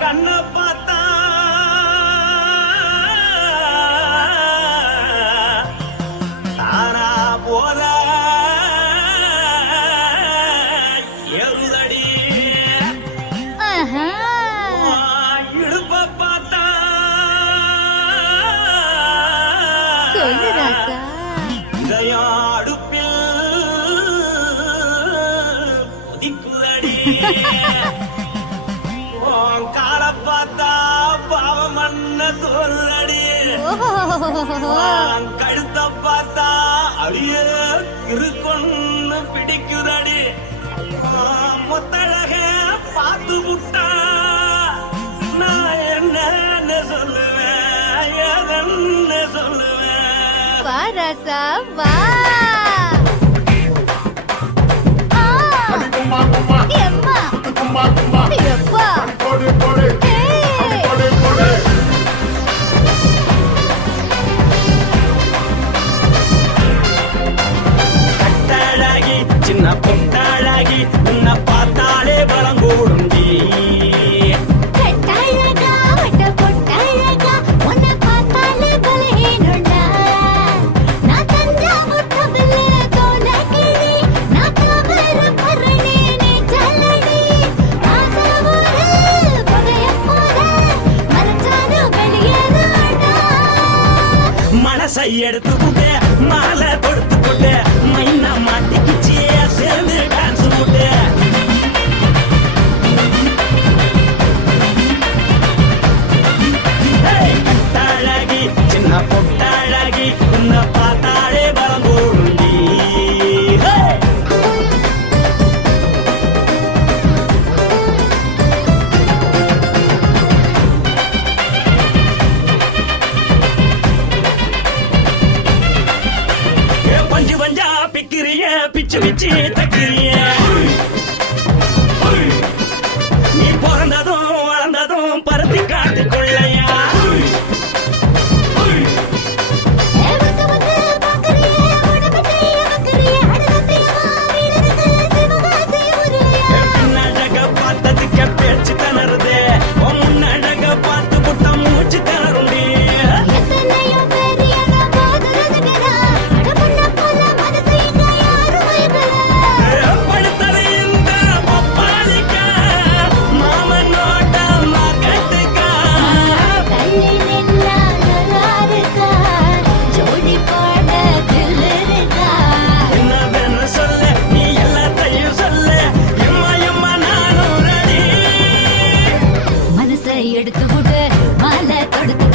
கண்ண பார்த்தா தானா போல எருதடி இடுப்ப பார்த்தா இதயம் அடுப்பில் ஒதிக்குதடி கால பார்த்தா பாவம் மண்ண தோல்றடி கழுத்த பார்த்தா அடியே இருக்குன்னு பிடிக்குதடி மொத்தழக பார்த்து புட்டா நான் என்ன சொல்லுவேன் எதன்னு சொல்லுவேன் வாராசா வா கட்டழகி சின்ன பொட்டழகி உன்னை பார்த்தாலே பலங்கூடும் எடுத்துக்கிட்டு மாலை கொடுத்துக்கிட்டு மைனா மாட்டிக்கிச்சு சேர்ந்து டான்ஸ் போட்டு கட்டழகி சின்ன பொட்டழகி உன்னை பார்த்தாலே பலம் கூடுண்டி பிச்சு பிச்சு தக்கிறிய நீ பிறந்ததும் வளர்ந்ததும் பருத்தி காட்டுக்குள்ளையா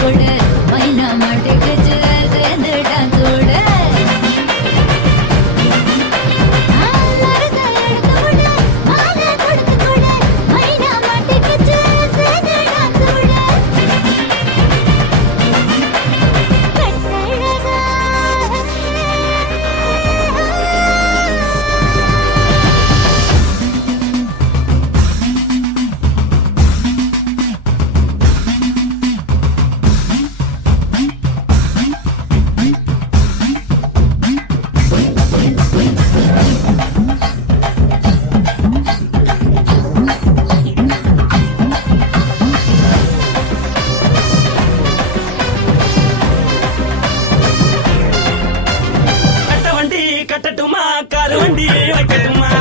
கொடு மைனா மாட்டுக்குச்சு சேர்ந்து டான்ஸ் ஓடு கட்ட வண்டி கட்டட்டுமா காரு வண்டி வைக்கட்டுமா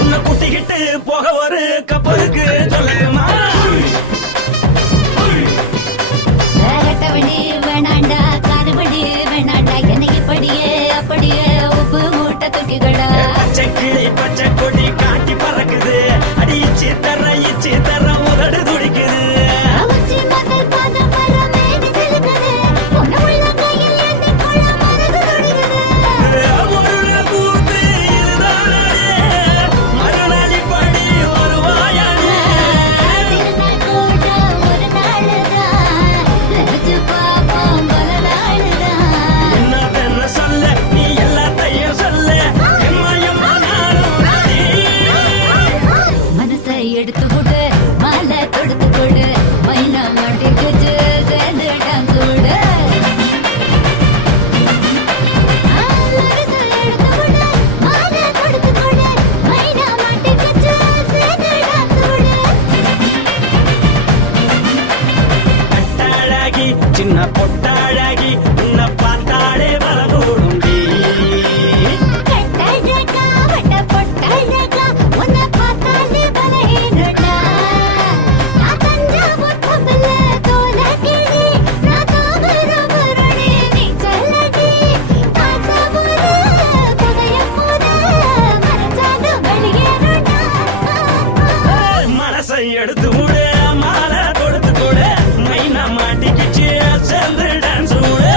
உன்னை கூட்டிக்கிட்டு போக ஒரு கப்பலுக்கு சொல்லட்டுமா வேகட்டவடி வேணாண்டா காதுபடி வேணாண்டா என்னைக்கு படியே அப்படியே உப்பு மூட்டை தூக்கிக்கடா பச்சை கிளி பச்சை கொடி காட்டி பறக்குது அடி இச்சி தர உதடு துடிக்குது உச்சி மகள் பாதம் வர மேனி சிலுக்குது உன்னை உள்ள கையில் ஏந்தி கொள்ள மனசு துடிக்குது ஒரு கூத்து இதுதானே மறுநாளி படி வருவாயானே திருநாள் கூட ஒரு நாளுதான் நினைச்சு பாப்போம் பல நாளுதான் என்ன சொல்ல நீ எல்லாத்தையும் சொல்ல எம்மா நானும் ராணி. மனசை எடுத்து கொடு மாலை தொடுத்து கொடு மைனா மாட்டிக்குச்சு சேர்ந்து டான்ஸ் ஓடு மனசை எடுத்து கொடு மாலை தொடுத்து கொடு மைனா மாட்டிக்குச்சு சேர்ந்து டான்ஸ் ஓடு கட்டாழகி சின்ன பொட்டாழகி உன்னை பார்த்தாலே வரகூடுண்டி கட்டழகா வட்ட பொட்டழகா உன்னை பார்த்தாலே பலஹீனடா நான் தஞ்சாவூர் கப்பல்ல தோலகிழி நான் தாமிரபரணி நீ சொல்லடி தாசாவூர் புகையப்பூத மறைச்சாக வெளியேறடா மனசை எடுத்து விடு மாலை கொடுத்து கொடு மைனா மாட்டிக்கிச்சு சேர்ந்து டான்ஸ் விடு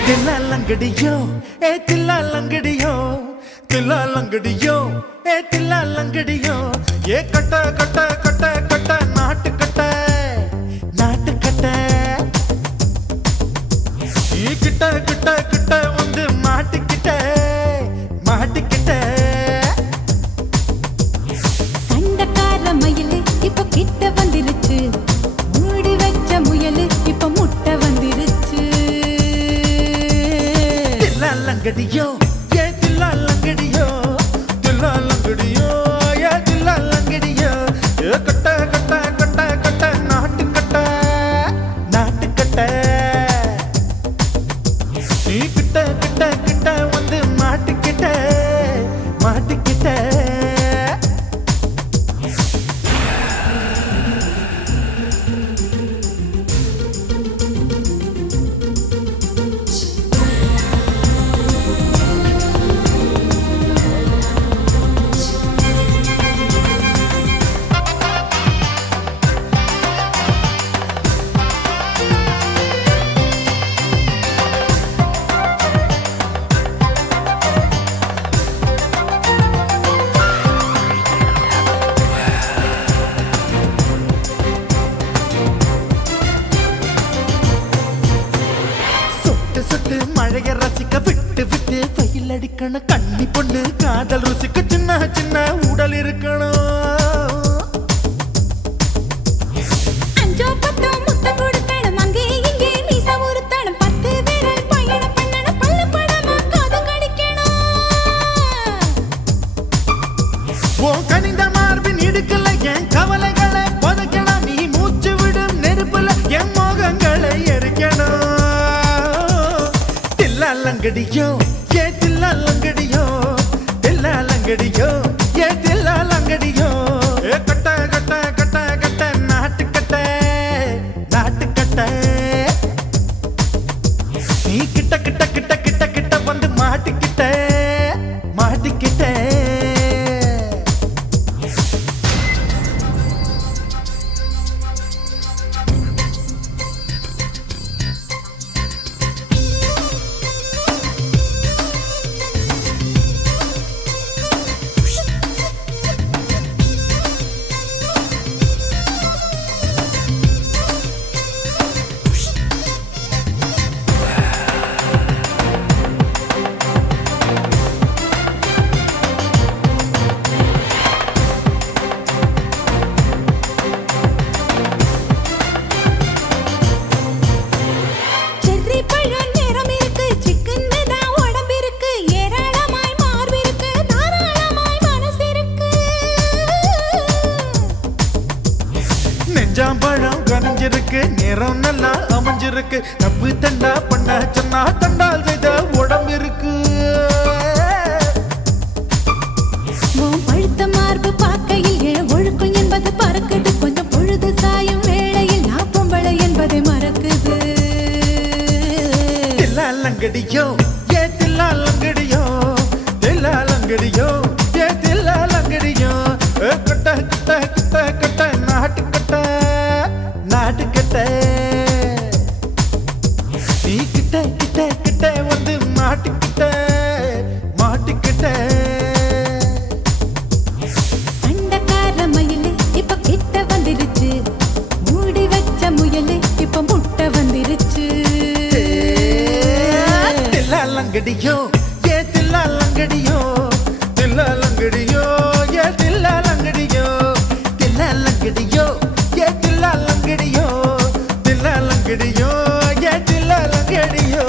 தில்லாலங்கடியோ ஏ தில்லாலங்கடியோ தில்லாலங்கடியோ ஏ தில்லாலங்கடியோ ஏ கட்ட கட்ட கட்ட கட்ட நாட்டு கட்ட நாட்டு கட்ட நீ கிட்ட கிட்ட கிட்ட வந்து மாட்டிக்கிட்ட மாட்டிக்கிட்ட சண்டக்கார மயிலு இப்ப கிட்ட வந்துருச்சு மூடி வச்ச முயலு இப்ப முட்டை வந்துருச்சு தில்லாலங்கடியோ ஏ தில்லாலங்கடியோ தில்லாலங்கடியோ ஏ தில்லாலங்கடியோ ஏ கட்ட கட்ட கட்ட கட்ட நாட்டு கட்ட நாட்டு கட்ட நீ கிட்ட கிட்ட கிட்ட வந்து மாட்டிக்கிட்ட மாட்டிக்கிட்ட மழைய ரசிக்க விட்டு விட்டு வெயில் அடிக்கணும் கண்ணி பொண்ணு காதல் ருசிக்க சின்ன சின்ன உடல் இருக்கணும் அஞ்சோ தில்லாலங்கடியோ ஏ தில்லாலங்கடியோ தில்லாலங்கடியோ ஏ தில்லாலங்கடியோ ஏ கட்ட கட்ட கட்ட கட்ட நாட்டு கட்ட நாட்டு கட்ட நீ கிட்ட கிட்ட கிட்ட கிட்ட கிட்ட வந்து மாட்டிக்கிட்ட மாட்டிக்கிட்ட செர்ரி பழம் நிறம் இருக்கு சிக்கன் தான் உடம்பிருக்கு ஏராளமாய் மார்பிருக்கு தாராளமாய் மனசு இருக்கு நெஞ்சாம்பழம் கனிஞ்சிருக்கு நிறம் நல்லா அமைஞ்சிருக்கு தப்பு தண்டா பண்ண சொன்னா தண்டால் செய்த உடம்பு இருக்கு உன் பழுத்த மார்பு பார்க்கையில் என் ஒழுக்கம் என்பது பறக்குது கொஞ்சம் பொழுது சாயும் வேளையில் நான் பொம்பளை என்பதை மறக்குது தில்லாலங்கடியோ ஏ தில்லாலங்கடியோ தில்லாலங்கடியோ ஏ தில்லாலங்கடியோ கட்ட கட்ட கட்ட கட்ட நாட்டு கட்ட நாட்டு கட்ட நீ கிட்ட கிட்ட கிட்ட வந்து மாட்டிக்கிட்ட மாட்டிக்கிட்ட சண்டக்கார மயிலு இப்ப கிட்ட வந்துருச்சு மூடி வச்ச முயலு இப்ப முட்டை வந்துருச்சு தில்லாலங்கடியோ ஏ தில்லாலங்கடியோ தில்லாலங்கடியோ ஏ தில்லாலங்கடியோ தில்லாலங்கடியோ ஏ தில்லாலங்கடியோ தில்லாலங்கடியோ ஏ தில்லாலங்கடியோ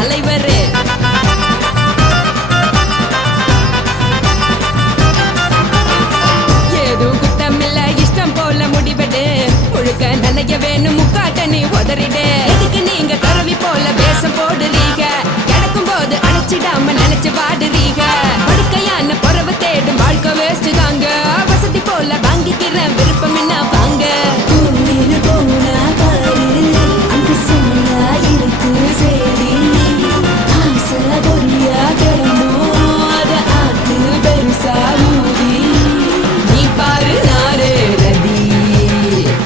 தலைவர். ஏதும் குத்தமில்ல இஷ்டம் போல முடிவெடு. முழுக்க நனைய வேணும் முக்காட்ட நீ உதறிடு. எதுக்கு நீங்க கருவி போல வேஷம் போடுறீங்க? கிடக்கும் போது அணைச்சிடாம நினைச்சு வாடுறீங்க. படுக்கையான பொறவை தேடும் வாழ்க்கை வேஸ்ட் தாங்க. வசதி போல வாங்கிக்கிற விருப்பம் என்ன வாங்க. நீ பாரு நாரு ரதி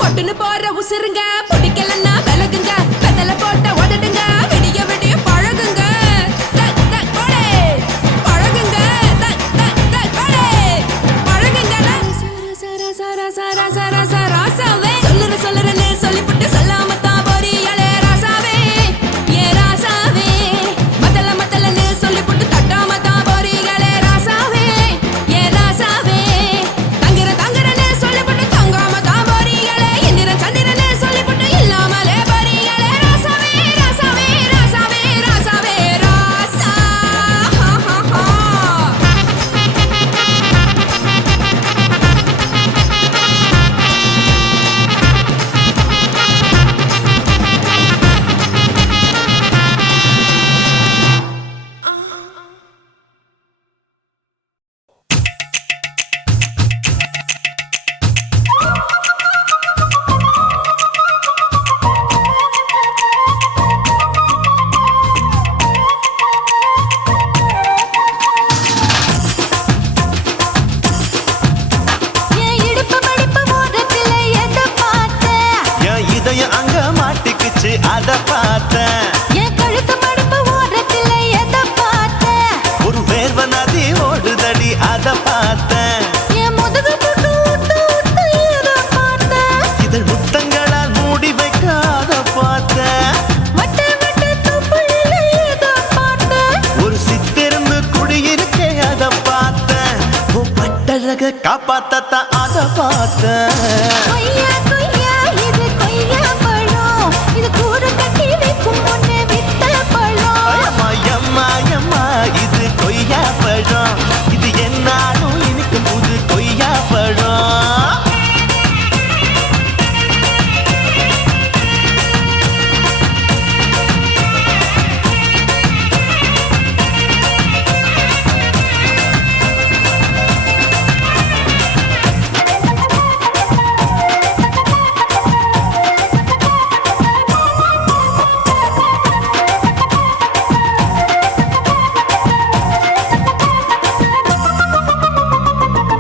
பொட்டுன்னு போற உசுருங்க. பிடிக்கலன்னா விலகுங்க. வெத்தல போட்ட உதடுங்க. விடிய விடிய பழகுங்க. பழகுங்க பழகுங்க. ராசாவே சொல்லுறன்னு சொல்லிவிட்டு சொல்லாம தான் போறியாளே ராசாவே. ஏ ராசாவே மத்தலன்னு சொல்லிவிட்டு தட்டாம தான் போறீங்களே ராசாவே. ஏ ராசாவே தங்குறன்னு சொல்லிவிட்டு தங்காம தான் போறீங்களே. இந்திரன் சந்திரன்னு சொல்லிவிட்டு இல்லாமலே போறீங்களே ராசாவே. ராசாவே ராசாவே ராசாவே ராசா. என் இடுப்பு மடிப்பு ஓரத்துல எதை பார்த்த? என் இதயம் அங்க மாட்டிக்குச்சு அத பார்த்தேன். என் கழுத்து மடிப்பு ஓரத்துல எதை பார்த்த? ஒரு வேர்வ நதி ஓடுதடி அத பார்த்தேன். என் முதுகு புட்டு ஊத்து ஊத்து எதை பார்த்த? இதழ் முத்தங்களால் மூடி வைக்க அத பார்த்தேன். வட்ட வட்ட தொப்புளில எதை பார்த்த? ஒரு சித்திருந்து குடியிருக்கே அத பார்த்தேன். உன் பட்டழக காப்பாத்தத்தான் அத பார்த்தேன். கொய்யா கொய்யா இது கொய்யா பழம். இது கூட கட்டி வைக்கும் முன்னே வித்த பழம். அம்மா எம்மா எம்மா இது கொய்யா பழம். இது என்னாலும் இனிக்கும் புது கொய்யா பழம்.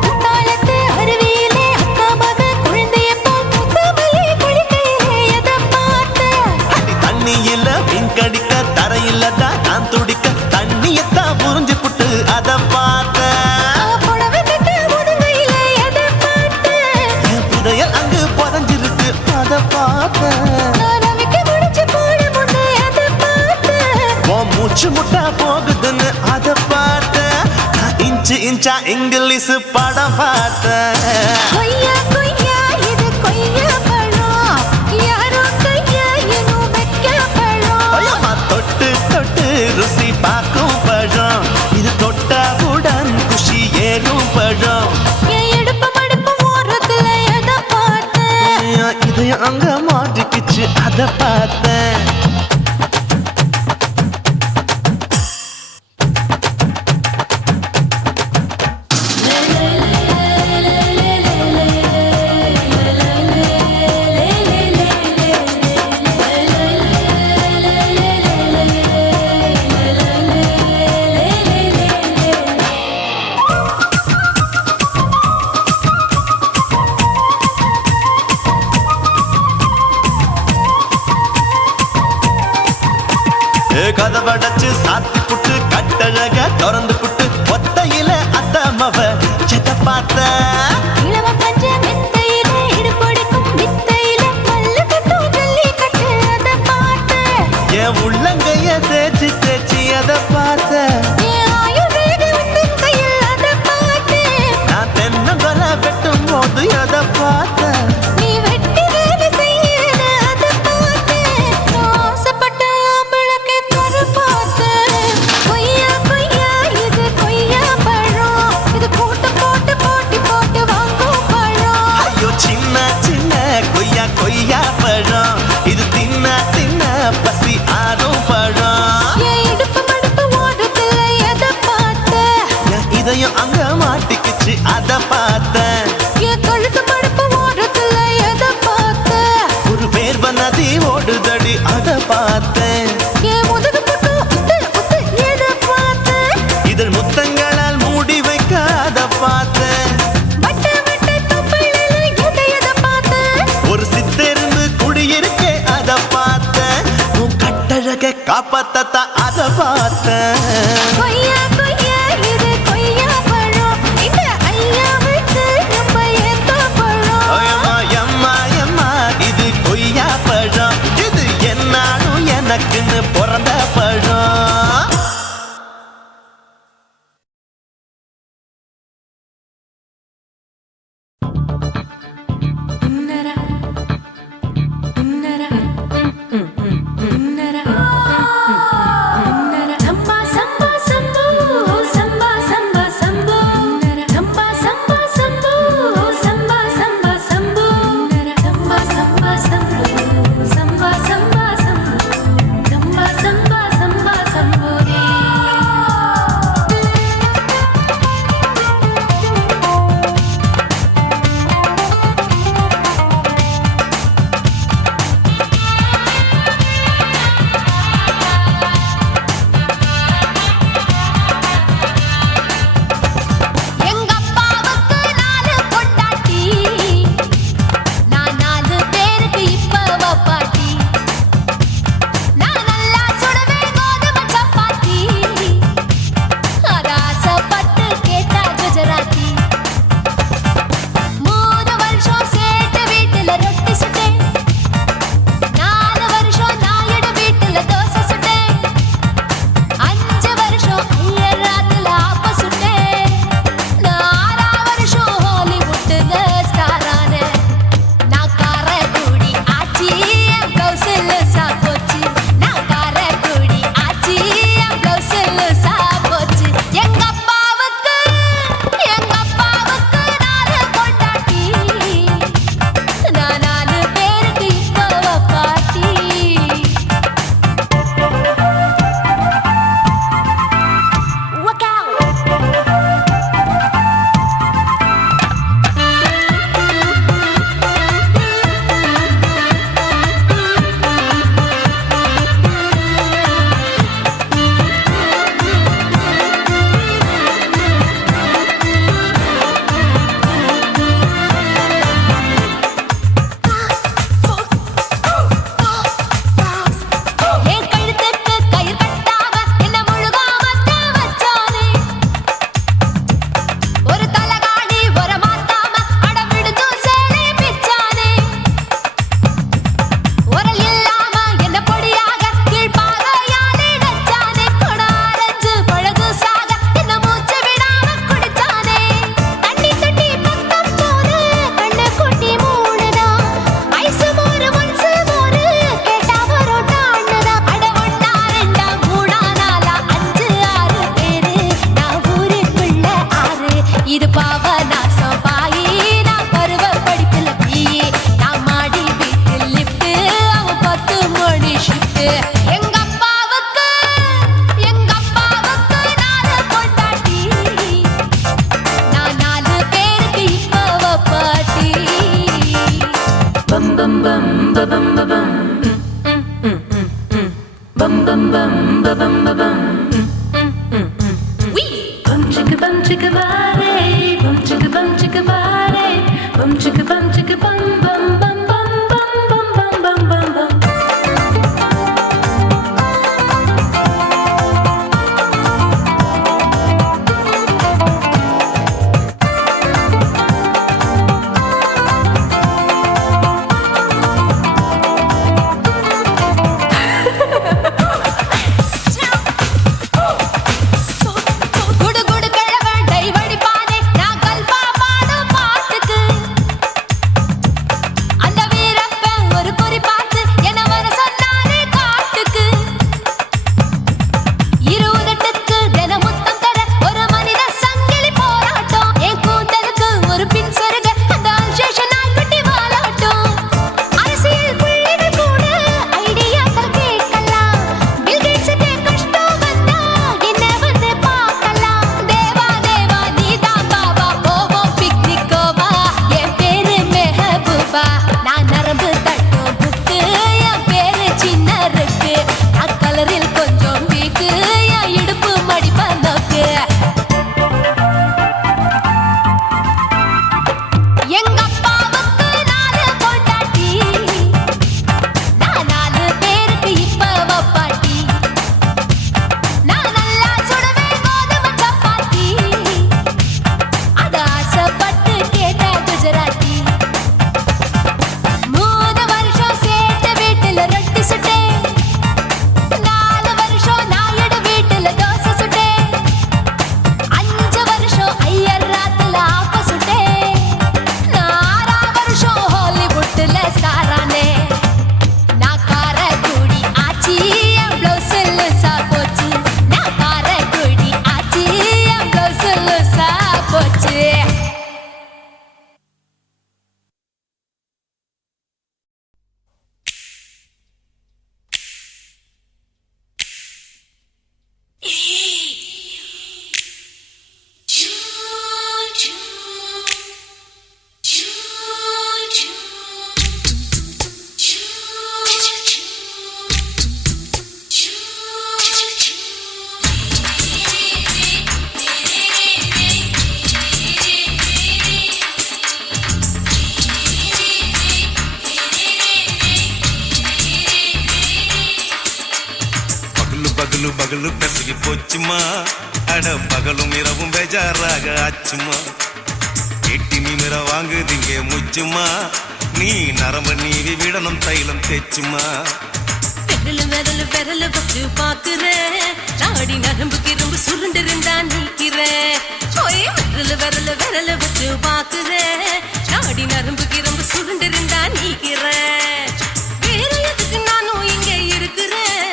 குத்தாலத்து அருவியிலே அக்கா மக குழந்தைய போல் முகமலே குளிக்கையிலே எதை பார்த்த? அடி தண்ணியில மீன் கடிக்க தரையில தான் நான் துடிக்க தண்ணியத்தான் புரிஞ்சு புட்டு அத பார்த்தேன். புடவை கட்ட முதுகையிலே எதை பார்த்த? என் புதையல் அங்கு புதஞ்சிருக்கு அத பார்த்தேன். நான் ரவிக்கு முடிச்சு போட முன்னே எதை பார்த்த? உன் மூச்சு முட்டா போகுதுன்னு அத பார்த்தேன். நான் இன்ச்சா இங்கிலீஷ் படம் பார்த்தேன். கொய்யா கொய்யா இது கொய்யா பழம். யாரோ கையா இன்னும் வைக்க பழம். ஐயம்மா தொட்டு தொட்டு ருசி பார்க்கும் பழம். இது தொட்டாவுடன் குஷி ஏறும் பழம். என் இடுப்பு மடிப்பு ஓரத்துல எதை பார்த்த? என் இதயம் அங்க மாட்டிக்குச்சு அத பார்த்தேன். கதவடைச்சு சாத்தி புட்டு கட்டழக திறந்து புட்டு ஒத்தையில அத்தமவ செத்த பார்த்த. இளவ பஞ்ச மெத்தையிலே இடுப்பொடிக்கும் வித்தையில மல்லு கட்டும் ஜல்லி கட்டு அதை பார்த்த. என் உள்ளங்கைய தேய்ச்சி தேய்ச்சி அத பார்த்த. என் ஆயுர்வேத உந்தன் கையில் அதை பார்த்த. நான் தென்னங்கொலை வெட்டும் போது அத பார்த்த. நீ வெட்டி வேலை செய்யறது அதை பார்த்த. நான் ஆசைப்பட்ட ஆம்பளுக்கு தர பார்த்த. பார்த்தேன். என் முதுகு பக்கம் உத்து உத்து எதை பார்த்தேன்? இதழ் முத்தங்களால் மூடி வைக்காத பார்த்தேன். வட்ட வட்ட தொப்பையில எதை பார்த்தேன்? ஒரு சித்தெரும்பு குடியிருக்கே அத பார்த்தேன். உன் கட்டழக காப்பாத்தத்தா அத பார்த்தேன். கொய்யா கொய்யா இது கொய்யா பழம், இந்த ஐயாவுக்கு நம்ம ஏத்த பழம். அம்மா எம்மா எம்மா இது கொய்யா பழம். இது என்னாலும் எனக்குன்னு பிறந்த பழம். உன்னரா உன்னரா உன்னரா உன்னரா சம்பா சம்பா சம்போ சம்பா சம்பா சம்போ சம்பா சம்பா சம்போ சம்பா சம்பா சம்போ சம்பா சம்பா சம்போ சம்பா சம்பா சம்போ சம்பா சம்பா சம்பா சம்போரே. எங்க அப்பாவுக்கு 4 பொண்டாட்டி, நான் 4 பேருக்கு இப்ப பாட்டி. நான் நல்லா சுடுவேன் கோதுமை சப்பாத்தி, அத ஆசைப்பட்டு கேட்டா குஜராத்தி. 3 வருஷம் சேட்டு வீட்டுல ரொட்டி சுட்டேன், 4 வருஷம் நாயுடு வீட்டுல தோசை சுட்டேன், 5 வருஷம் ஐயராத்துல ஆப்ப சுட்டேன், நான் 6 வருஷம் ஹாலிவுட்ல ஸ்டார் ஆனேன். நான் காரக்குடி ஆச்சி என் பிளவுஸ்ல சாப்போச்சு, நான் காரக்குடி ஆச்சி என் பிளவுஸ்ல சாப்போச்சு. எங்க அப்பாவுக்கு 4 பொண்டாட்டி, நான் 4 பேருக்கு இப்ப பாட்டி. Work out. என் கழுத்துக்கு கயிறு கட்டாம என்ன முழுகாமத்தான் வச்சானே, ஒரு தலகாணி ஒரு மாத்தாம அடம் விடுதும் சேலை பிச்சானே, உரல் இல்லாம என்ன பொடியாக கீழ்பாகையாலே நச்சானே, கொடாரஞ்சு பழகு சாக என்ன மூச்சு விடாம குடிச்சானே, தண்ணி தொட்டி பக்கம் போன கண்ணு குட்டி மூணுதா, ஐசு மோரு ஒன்சு மோரு கேட்டா பரோட்டான்னுதா, அட 1 2 3 4 5 6 பேரு, நான் ஊருக்குள்ள 6, இது பாவநாசம் பாயி, நான் பருவ படிப்புல பிஏ, நான் மாடி வீட்டில் லிஃப்ட், அவன் 10 மணி ஷிஃப்ட். எங்க அப்பாவுக்கு 4 பொண்டாட்டி, நான் 4 பேருக்கு இப்ப பாட்டி. பம் பம் பம் பம் பம் bum bum bum bum bum bum bum chicka body bum chicka body bum chicka bum bum bum bum bum bum bum bum bum. பகலு பகலு பெசகி போச்சுமா அட பகலும் இரவும் பேஜாராக ஆச்சுமா எட்டி நிமிர வாங்குதிங்க முச்சுமா நீ நரம்ப நீவி விடணும் தைலம் தேச்சுமா விரல வச்சு பாக்குறேன் நாடி நரம்பு கிரும்பு சுருண்டு இருந்தா நீக்கிறேன் விரல வச்சு பாக்குறேன் நாடி நரம்பு கிரும்பு சுருண்டு இருந்தா நீக்கிறேன் வேற எதுக்கு நானும் இங்க இருக்கிறேன்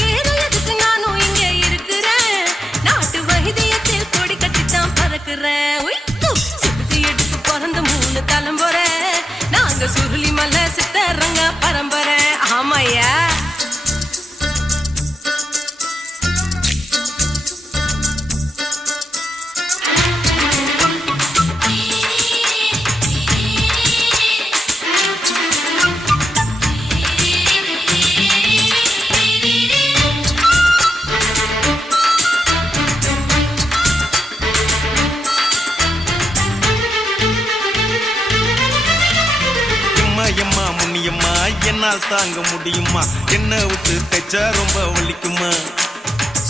வேற எதுக்கு நானும் இங்க இருக்கிறேன் நாட்டு வைத்தியத்தில் கொடி கட்டித்தான் பறக்கிறேன் சுத்தி எடுத்து பிறந்த 3 தலைமுறை நாங்க சுருளி மலை சித்தரங்க பரம்பரை ஆமாயா எம்மா முன்னியம்மா என்னால் தாங்க முடியுமா என்ன விட்டு தைச்சா ரொம்ப வலிக்குமா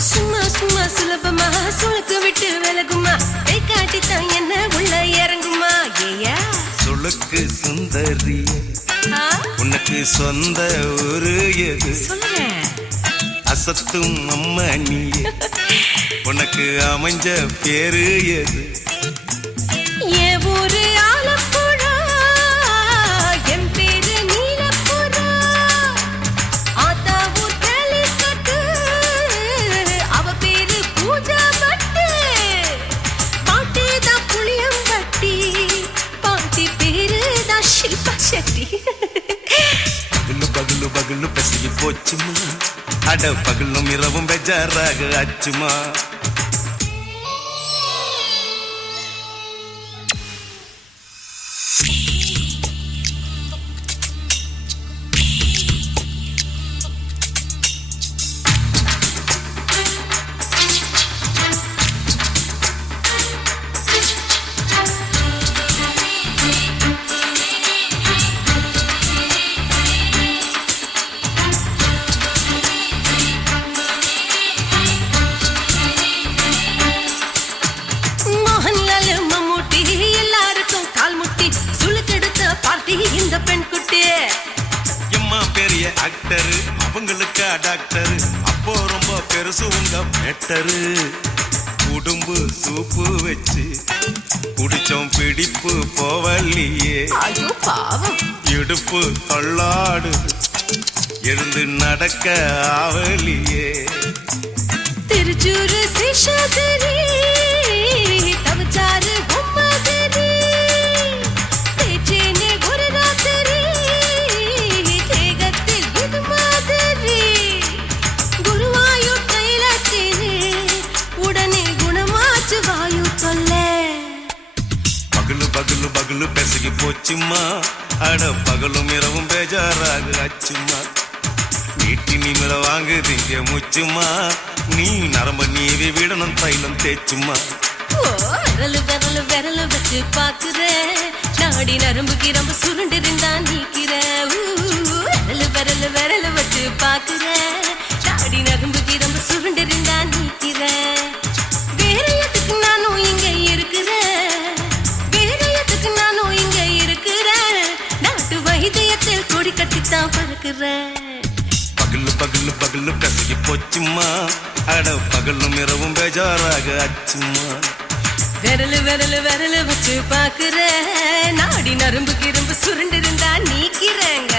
சும்மா சும்மா சுலபமா சுளுக்கு விட்டு விலகுமா கை காட்டித்தான் என்ன உள்ள இறங்குமா ஏயா சுளுக்கு சுந்தரி உனக்கு சொந்த ஊரு எது சொல்றேன் அசத்தும் அம்மா நீ உனக்கு அமைஞ்ச பேரு எது என் ஊரு ஆலப்புழா என் பேரு நீலப்புறா ஆத்தா ஊர் கேலிக்கட்டு அவ பேரு பூஜா பட்டு பாட்டி தான் புளியம்பட்டி பாட்டி பேரு தான் ஷில்பா செட்டி பகலு பகலு பகலு பெசகி போச்சுமா அட பகலும் இரவும் பெஜாராக ஆச்சுமா இந்த பெண் குட்டி எம்மா பெரிய ஆக்டர் அவங்களுக்கு டாக்டர் அப்போ ரொம்ப பெருசு உங்க மேட்டரு உடும்பு சூப்பு வச்சு குடிச்சோம் பிடிப்பு போவல்லையே ஐயோ பாவம் இடுப்பு தள்ளாடு எழுந்து நடக்க ஆவலியே திருச்சூரு சிஷாதிரி தவச்சாரு பொம்மதிரி தேச்சேனே ஒரு ராத்திரி தேகத்தில் இது மாதிரி குருவாயூர் தைலத்தினே உடனே குணமாச்சு வாயு சொல்ல பகலு பகலு பகலு பெசகி போச்சுமா அட பகலும் இரவும் பேஜாராக ஆச்சுமா நீட்டி நிமிர வாங்குதிங்க முச்சுமா நீ நரம்ப நீவி விடணும் தைலம் தேச்சுமா விரல வச்சு பாக்குறேன் நாடி நரம்பு கிரம்பு சுருண்டு இருந்தா நீக்கிறேன் விரல வச்சு பாக்குறேன் நாடி நரம்பு கிரம்பு சுருண்டு இருந்தா நீக்கிறேன் வேற எதுக்கு நானும் இங்க இருக்கிறேன் வேற எதுக்கு நானும் இங்க இருக்கிறேன் நாட்டு வைத்தியத்தில் கொடி கட்டித்தான் பறக்கிறேன் பகலு பகலு பகலு பெசகி போச்சுமா அட பகலும் இரவும் பேஜாராக ஆச்சுமா விரல வச்சு பாக்குறேன் நாடி நரம்பு கிரம்பு சுருண்டு இருந்தா நீக்கிறேங்க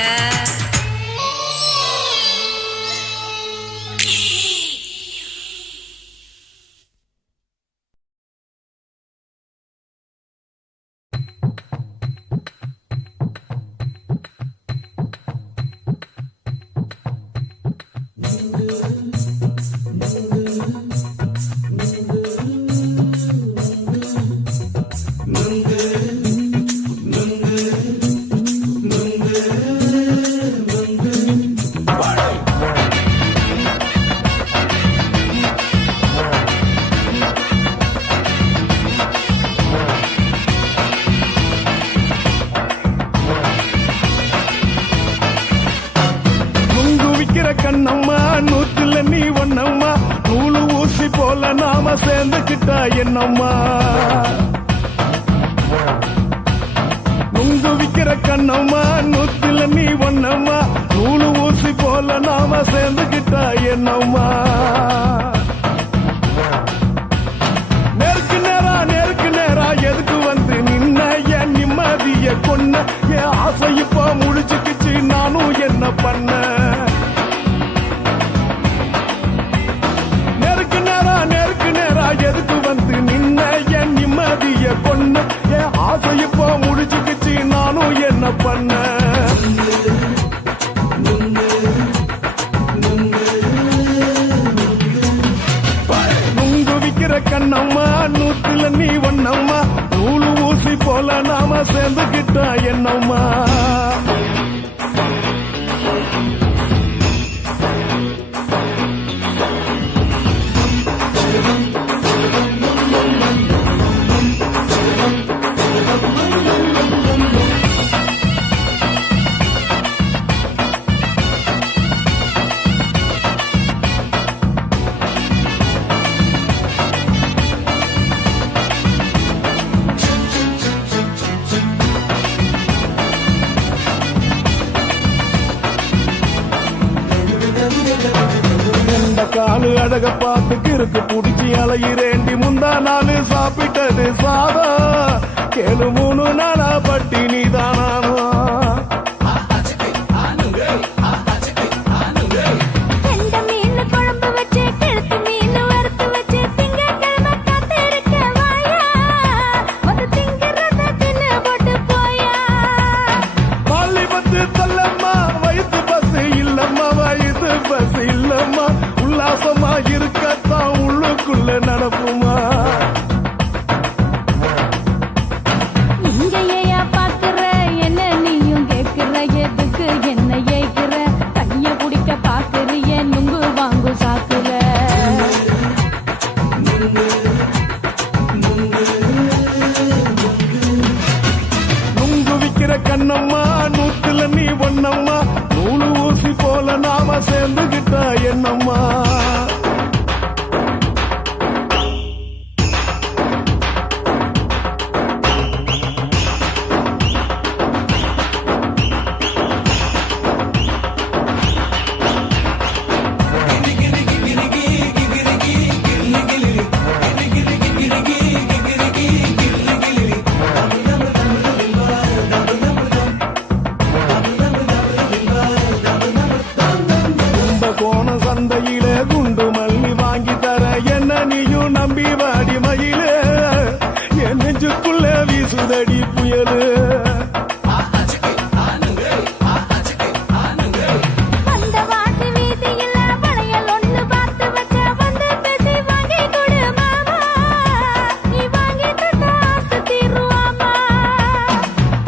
விக்கிற கண்ணம்மா நூத்துல நீ ஒண்ணம்மா நூலு ஊசி போல நாம சேர்ந்துக்கிட்டா என்னம்மா நுங்கு விக்கிற கண்ணம்மா நூத்துல நீ ஒண்ணம்மா நூலு ஊசி போல நாம சேர்ந்துக்கிட்டா என்னம்மா நேருக்கு நேரா எதுக்கு வந்து நின்ன என் நிம்மதிய கொன்ன என் ஆசை இப்ப முடிச்சுக்கிச்சு நானும் என்ன பண்ண நேருக்கு நேரா எதுக்கு வந்து நின்ன என் நிம்மதிய கொன்ன என் ஆசை இப்ப முடிச்சுக்கிச்சு நானும் என்ன பண்ண கண்ணம்மா நூத்துல நீ ஒண்ணம்மா நூலு ஊசி போல நாம சேர்ந்துக்கிட்டா என்னம்மா காலு அழக பார்த்துக்கு இருக்கு புடிச்சி அலையிறேண்டி முந்தா நாலு சாப்பிட்டது சாதா கேளு 3 நாளா பட்டினி தானானோ பஸ் இல்லம்மா உல்லாசமா இருக்கத்தான் உள்ளுக்குள்ள நடப்புமா இங்கேயா பாக்குற என்ன நீயும் கேக்குற எதுக்கு என்ன ஏக்குற கைய குடிக்க பாக்குறிய நுங்கு வாங்கு சாக்குற நுங்கு விக்கிற கண்ணம்மா நூத்துல நீ ஒண்ணம்மா நூலு ஊசி போல நாம சேர்ந்துகிட்டா என்னம்மா சந்தையில குண்டு மல்லி வாங்கி தர என்ன நீயும் நம்பி வாடி மயில என் நெஞ்சுக்குள்ள வீசுதடி புயலு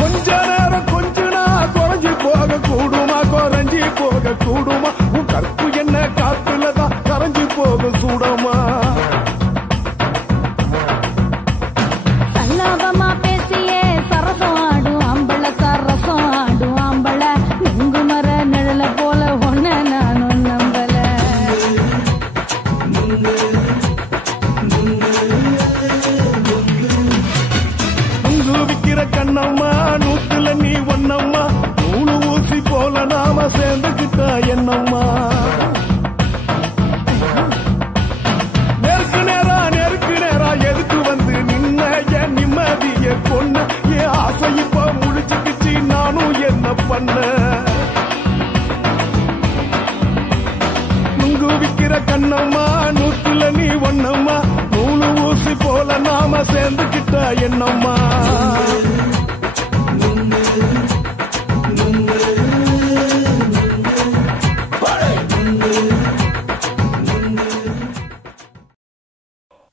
கொஞ்ச நேரம் கொஞ்சனா குறைஞ்சி போக கூடுமா குறைஞ்சி போக கூடுமா உன் கற்பு என்ன காத்துலதான் கரைஞ்சி போக சூடமா சல்லாபமா பேசியே சரசம் ஆடும் அம்பள சரசம் ஆடும் அம்பள நுங்கு மர நிழல போல ஒன்ன நானும் நம்பல நுங்கு விக்கிற கண்ணம்மா நூத்துல நீ ஒண்ணம்மா நூலு ஊசி போல நாம சேர்ந்துக்கிட்டா என்னம்மா நேருக்கு நேரா எதுக்கு வந்து நின்ன என் நிம்மதிய கொன்ன என் ஆசை இப்ப முடிச்சுக்கிச்சு நானும் என்ன பண்ண நுங்கு விக்கிற கண்ணம்மா நூத்துல நீ ஒண்ணம்மா நூலு ஊசி போல நாம சேர்ந்துக்கிட்டா என்னம்மா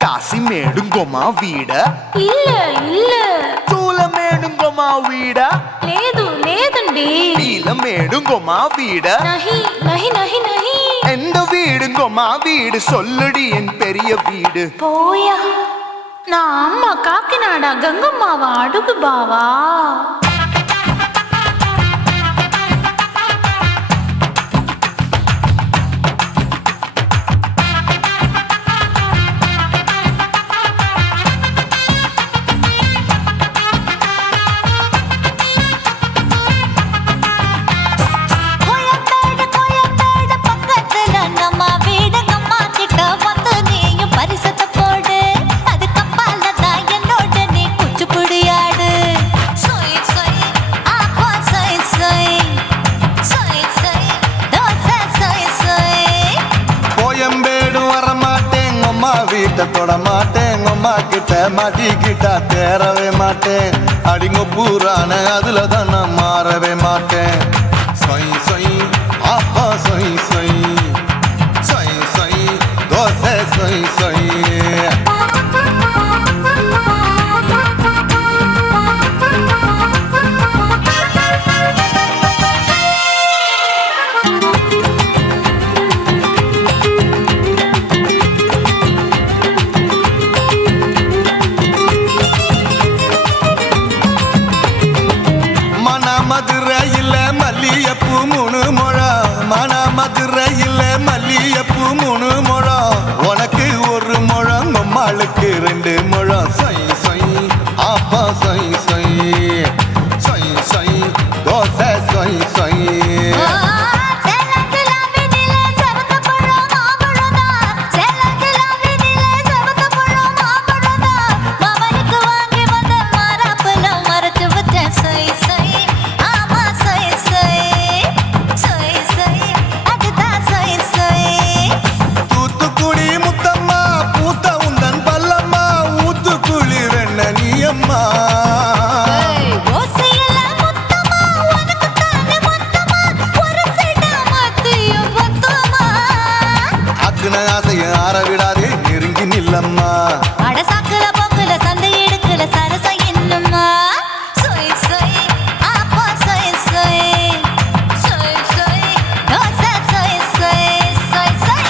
కాశీమేడుంగోమా వీడ இல்ல இல்ல తూలమేడుంగోమా వీడ లేదు లేదండి నీలమేడుంగోమా వీడ நஹி நஹி நஹி நஹி எந்த வீடுங்கோமா வீடு சொல்லுடி என் பெரிய வீடு போயா நான் அம்மா காக்கிநாடா கங்கம்மாவா அடுகு பாவா வீட்டை தொட மாட்டேன் அம்மா கிட்ட மாட்டிக்கிட்டா தேரவே மாட்டேன் அடிங்க பூரான அதுல தான் நான் மாறவே மாட்டேன் சொய் சொய் அப்பா சொய் சொய் சொய் சொய் தோசை சொய் சொய் மதுரையில் மல்லியப்பூ 3 முழம் மன மதுரையில் மல்லியப்பூ 3 முழம் உனக்கு 1 முழம் அம்மாளுக்கு 2 முழம் சொய் சொய் அப்பா சொய் சொய் சொய் சொய் தோசை சொய் சொய் விடாதே நெருங்கி நில்லம்மா அடசாக்குல போக்குல சந்தை எடுக்கல சரச என்னம்மா சொய் சொய் அப்பா சொய் சொய் சொய் சொய் தோசை சொய் சொய் சொய் சொய்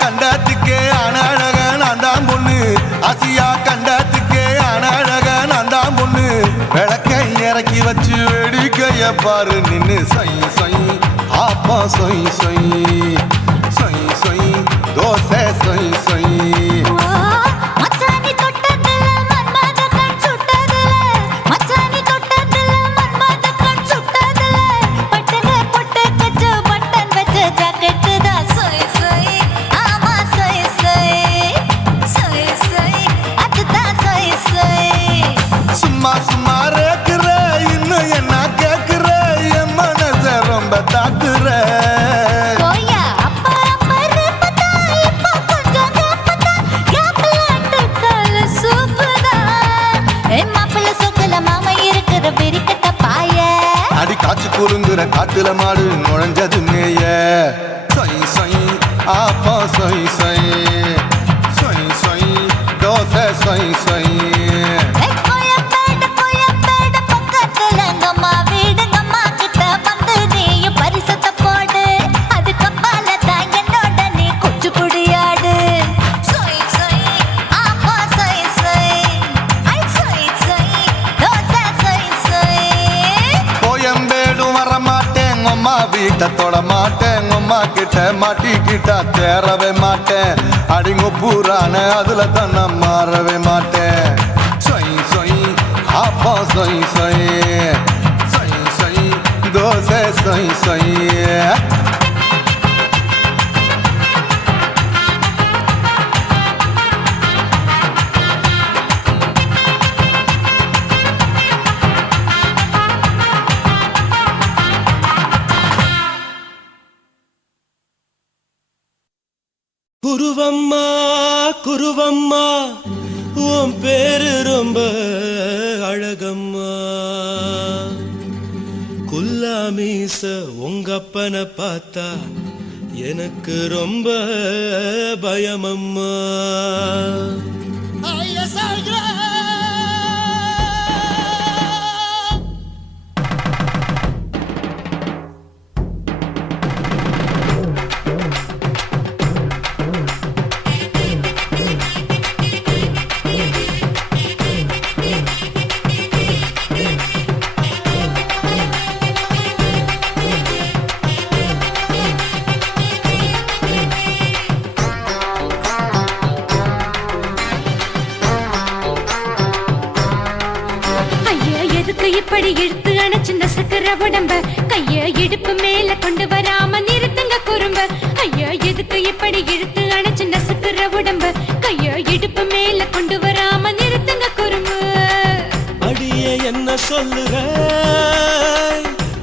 கண்டத்துக்கே அனழக நான் தான் பொண்ணு ஆசியா கண்டத்துக்கே அனழக நான் தான் பொண்ணு விளக்கை இறக்கி வச்சு வேடிக்கைய பாரு நின்னு சொய் சொய் அப்பா சொய் சொய் சொய் சொய் தோசை சொய் சொய் சும்மா ரேக்குற இன்னும் என்ன கேக்குற என் மனச ரொம்ப தாக்குற அடி காய்ச்சி குறுங்குற காட்டுல மாடு நுழைஞ்சது மேய சொய் சொய் அப்பா சொய் சொய் சொய் சொய் தோசை சொய் சொய் வீட்டை தொட மாட்டேன் அம்மா கிட்ட மாட்டிக்கிட்டா தேரவே மாட்டேன் அடிங்க பூரான அதுல தான் நான் மாறவே மாட்டேன் சொய் சொய் அப்பா சொய் சொய் சொய் சொய் தோசை சொய் சொய் குருவம்மா குருவம்மா உன் பேரு ரொம்ப அழகம்மா குல்லாமீச உங்க அப்பனை பார்த்தா எனக்கு ரொம்ப பயமம்மா நசுக்குற உடம்ப கைய இடுப்பு மேல கொண்டு வராம நிறுத்துங்க குறும்ப ஐயா எதுக்கு இப்படி இழுத்து அணைச்சு நசுக்குற உடம்ப கைய இடுப்பு மேல கொண்டு வராம நிறுத்துங்க குறும்ப அடியே என்ன சொல்லுற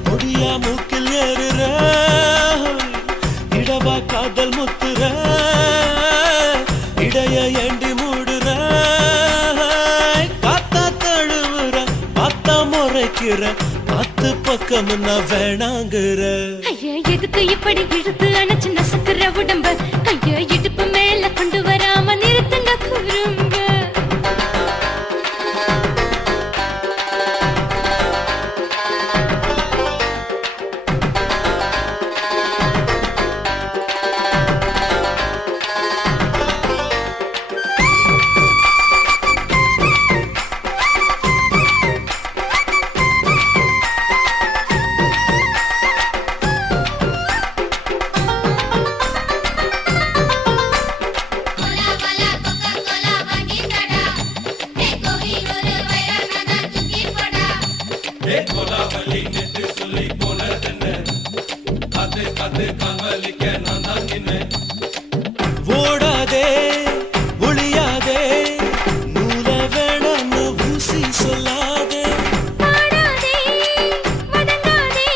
முடியா மூக்கில் ஏறுற இடவா காதல் முத்துற இடைய ஏண்டி மூடுற காத்தா தழுவுற பார்த்தா முறைக்கிற பத்து பக்கம் நான் வேணாங்குற ஐயா எதுக்கு இப்படி இழுத்து அணைச்சு நசுக்குற உடம்ப கைய இடுப்பு மேல கொண்டு வராம நிறுத்துங்க குறும்ப ஓடாதே ஒளியாதே நூல வேணான்னு ஊசி சொல்லாதே பாடாதே வதங்காதே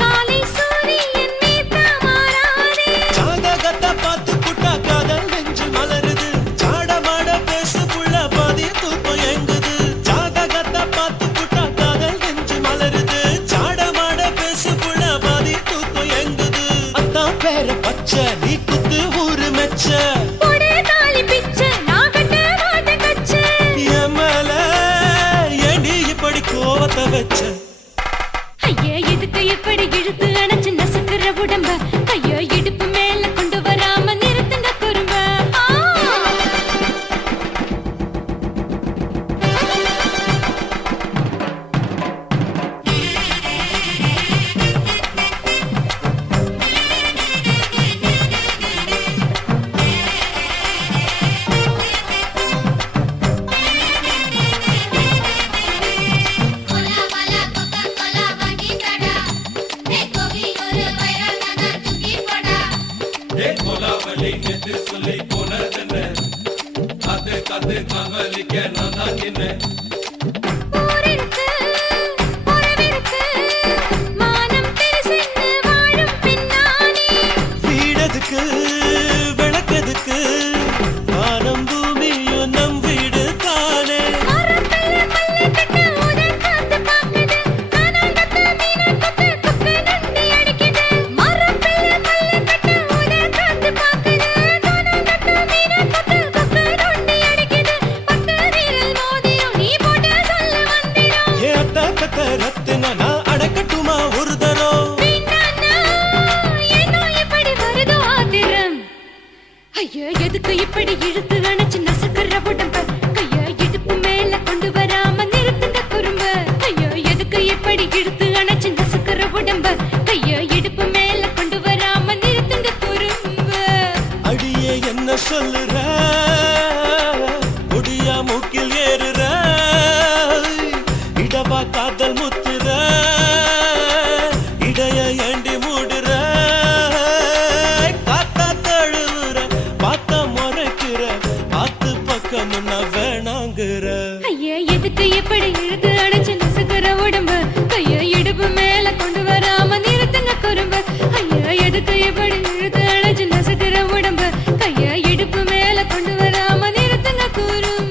காலை சூரியன் மீத மாறாதே ஜாதகத்தை பார்த்து புட்டா காதல் நெஞ்சு மலருது சாடமாட பேசு புள்ள பாதி தூக்கம் எங்குது ஜாதகத்தை பார்த்து புட்டா காதல் நெஞ்சு மலருது சாடமாட பேசு புள்ள பாதி தூக்கம் எங்குது அத்தான் பேர பச்சை நீ குத்து ஊரு மெச்ச போடே தாலி பிச்சை நான் கட்ட மாட்ட கச்சை என் மேல ஏண்டி இப்படி கோவத்தை வச்ச ஐயா எதுக்கு இப்படி இழுத்து அணைச்சு நசுக்குற உடம்ப கைய இடுப்பு மேல கொண்டு வராம நிறுத்துங்க குறும்ப ஊரிருக்கு உறவிருக்கு மானம் பெருசென்னு வாழும் பின்னானே வீடதுக்கு விளக்கதுக்கு வானம் பூமியும் நம் வீடு தானே மரத்துல மல்லி கட்டு உதன் காத்து பாக்குது கானாங்கத்து மீன் கொத்து கொக்கு நண்டி அடிக்குது மரத்துல மல்லி கட்டு உதன் காத்து பாக்குது கானாங்கத்து மீன் கொத்து கொக்கு நண்டி அடிக்குது பத்து வீரல் மோதியும் நீ போட்ட சொல்ல வந்திடும் ஏ அத்த கத்த ரத்தின நான் அடக்கட்டுமா ஒரு தரம் பின்னானா ஏனோ இப்படி வருதோ ஆத்திரம் ஐயா எதுக்கு இப்படி இழுத்து அணைச்சு நசுக்குற உடம்ப கைய இடுப்பு மேல கொண்டு வராம நிறுத்துங்க குறும்ப ஐயா எதுக்கு இப்படி இழுத்து அணைச்சு நசுக்குற உடம்ப கைய இடுப்பு மேல கொண்டு வராம நிறுத்துங்க குறும்ப அடியே என்ன சொல்லுற முடியா மூக்கில் ஏறுற இடவா காதல் முத்துற இடைய ஏண்டி மூடுற காத்தா தழுவுற பார்த்தா முறைக்கிற பார்த்து பக்கம் நான் வேணாங்குற ஐயா எதுக்கு இப்படி இழுத்து அணைச்சு நசுக்குற உடம்ப கைய இடுப்பு மேல கொண்டு வராம நிறுத்துங்க குறும்ப ஐயா எதுக்கு இப்படி இழுத்து அணைச்சு நசுக்குற உடம்ப கைய இடுப்பு மேல கொண்டு வராம நிறுத்துங்க குறும்ப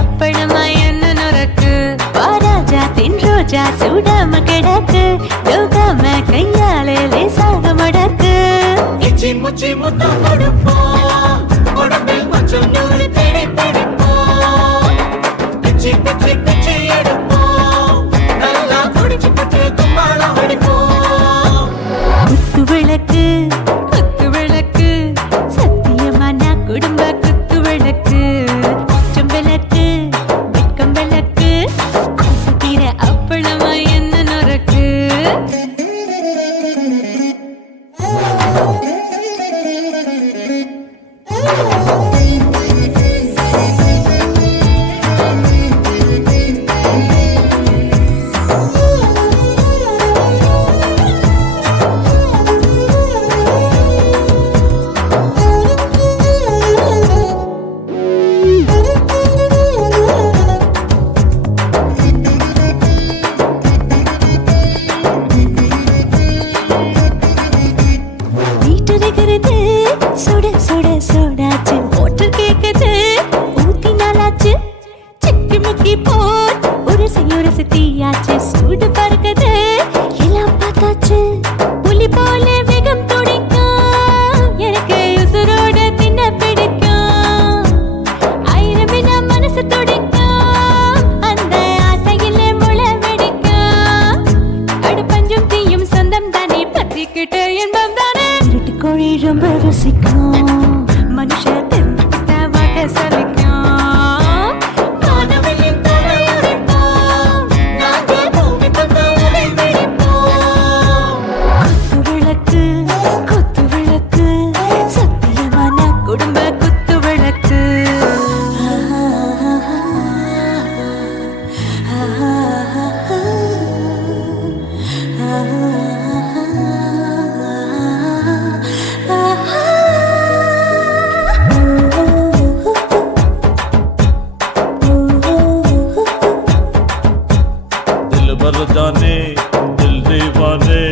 அப்பளமாயன் அள்ளி பிடிப்போம் பிச்சி பிச்சி பிச்சி எடுப்போம் நல்லா குடிச்சு புட்டு கும்மாளம் அடிப்போம் குத்து விளக்கு குத்து விளக்கு சத்தியமான குடும்ப குத்து விளக்கு குற்றம் விளக்கு வெட்கம் விளக்கு ஆசைக்கிற அப்பளமா என்ன நொறுக்கு வீட்டிருக்கிறது சுட சுட சுடாச்சு மோட்டர் கேக்குது ஊத்தி நாளாச்சு சிக்கி முக்கி போல் உரசி தீயாச்சு சூடு பறக்குது எல்லாம் பார்த்தாச்சு புலி போல வேகம் துடிக்கும் எனக்கு உசுரோட தின்ன பிடிக்கும் ஆயிரம் மனசு துடிக்கும் அந்த ஆசையில முளை வெடிக்கும் அடுப்பஞ்சும் தீயும் சொந்தம் தானே பத்திக்கிட்டு என்பம் தானே இருட்டு கோழி ரொம்ப ருசிக்கும் மனுஷ தெரிஞ்சுக்கிட்ட வாக்க சலிக்கும் வானவெளியின் தலையுடைப்போம் நாங்கள் பூமி பந்த உடை வெடிப்போம் குத்து விளக்கு சத்தியமான குடும்ப குத்து விளக்கு दिल भर जाने दिल दीवाने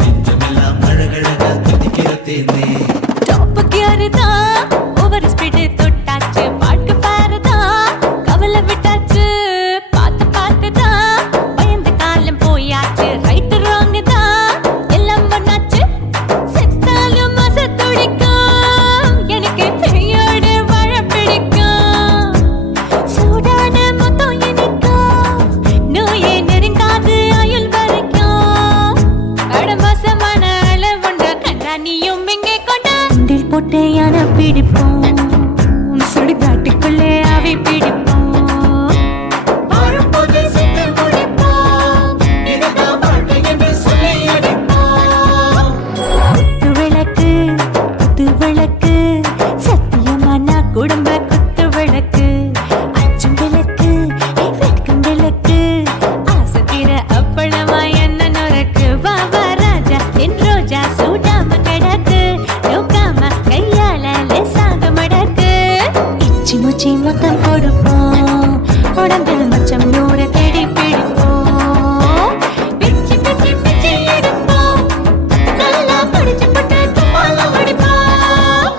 நெஞ்சமெல்லாம் அழகழகா துதிக்கிற தேனே டாப் கியர் தான் ஓவர் ஸ்பீட் தொட்டாச்சு வாழ்க்கை பாரு தான் கவலை விட்டாச்சு பார்த்து தான் பயந்த காலம் போயாச்சு ரைட் ராங் தான் எல்லாம் பண்ணாச்சு செத்தாலும் மச துடிக்கும் எனக்கு பெயோடு வாழ பிடிக்கும் சூடான மொத்தம் எனக்கும் நோயே நெருங்காது ஆயுள் வரைக்கும் அடமோசமான அளவுண்ட கண்டானியும் இங்கே கொண்ட உண்டில் போட்டு யானை பிடிப்போம் சுடுகாட்டுக்குள்ளே அவை பிடிப்போம் வாழும்போது செத்து முடிப்போம் இதுதான் வாழ்க்கை என்று சொல்லி அடிப்போம் குத்து விளக்கு சத்தியமான குடும்ப குத்து விளக்கு அச்சும் விளக்கு வெட்கம் விளக்கு ஆசைக்கிற அப்பளமா என்ன நொறுக்கு வா ராஜா என் ரோஜா சூடாம கிடக்கு நோக்காம கையால லேசாக மடக்கு இச்சி முச்சி மொத்தம் கொடுப்போம் உடம்பில் மச்சம் நூறு தேடி பிடிப்போம் பிச்சி பிச்சி பிச்சி எடுப்போம் நல்லா படிச்சு போட்டு தும்மாலம் அடிப்போம்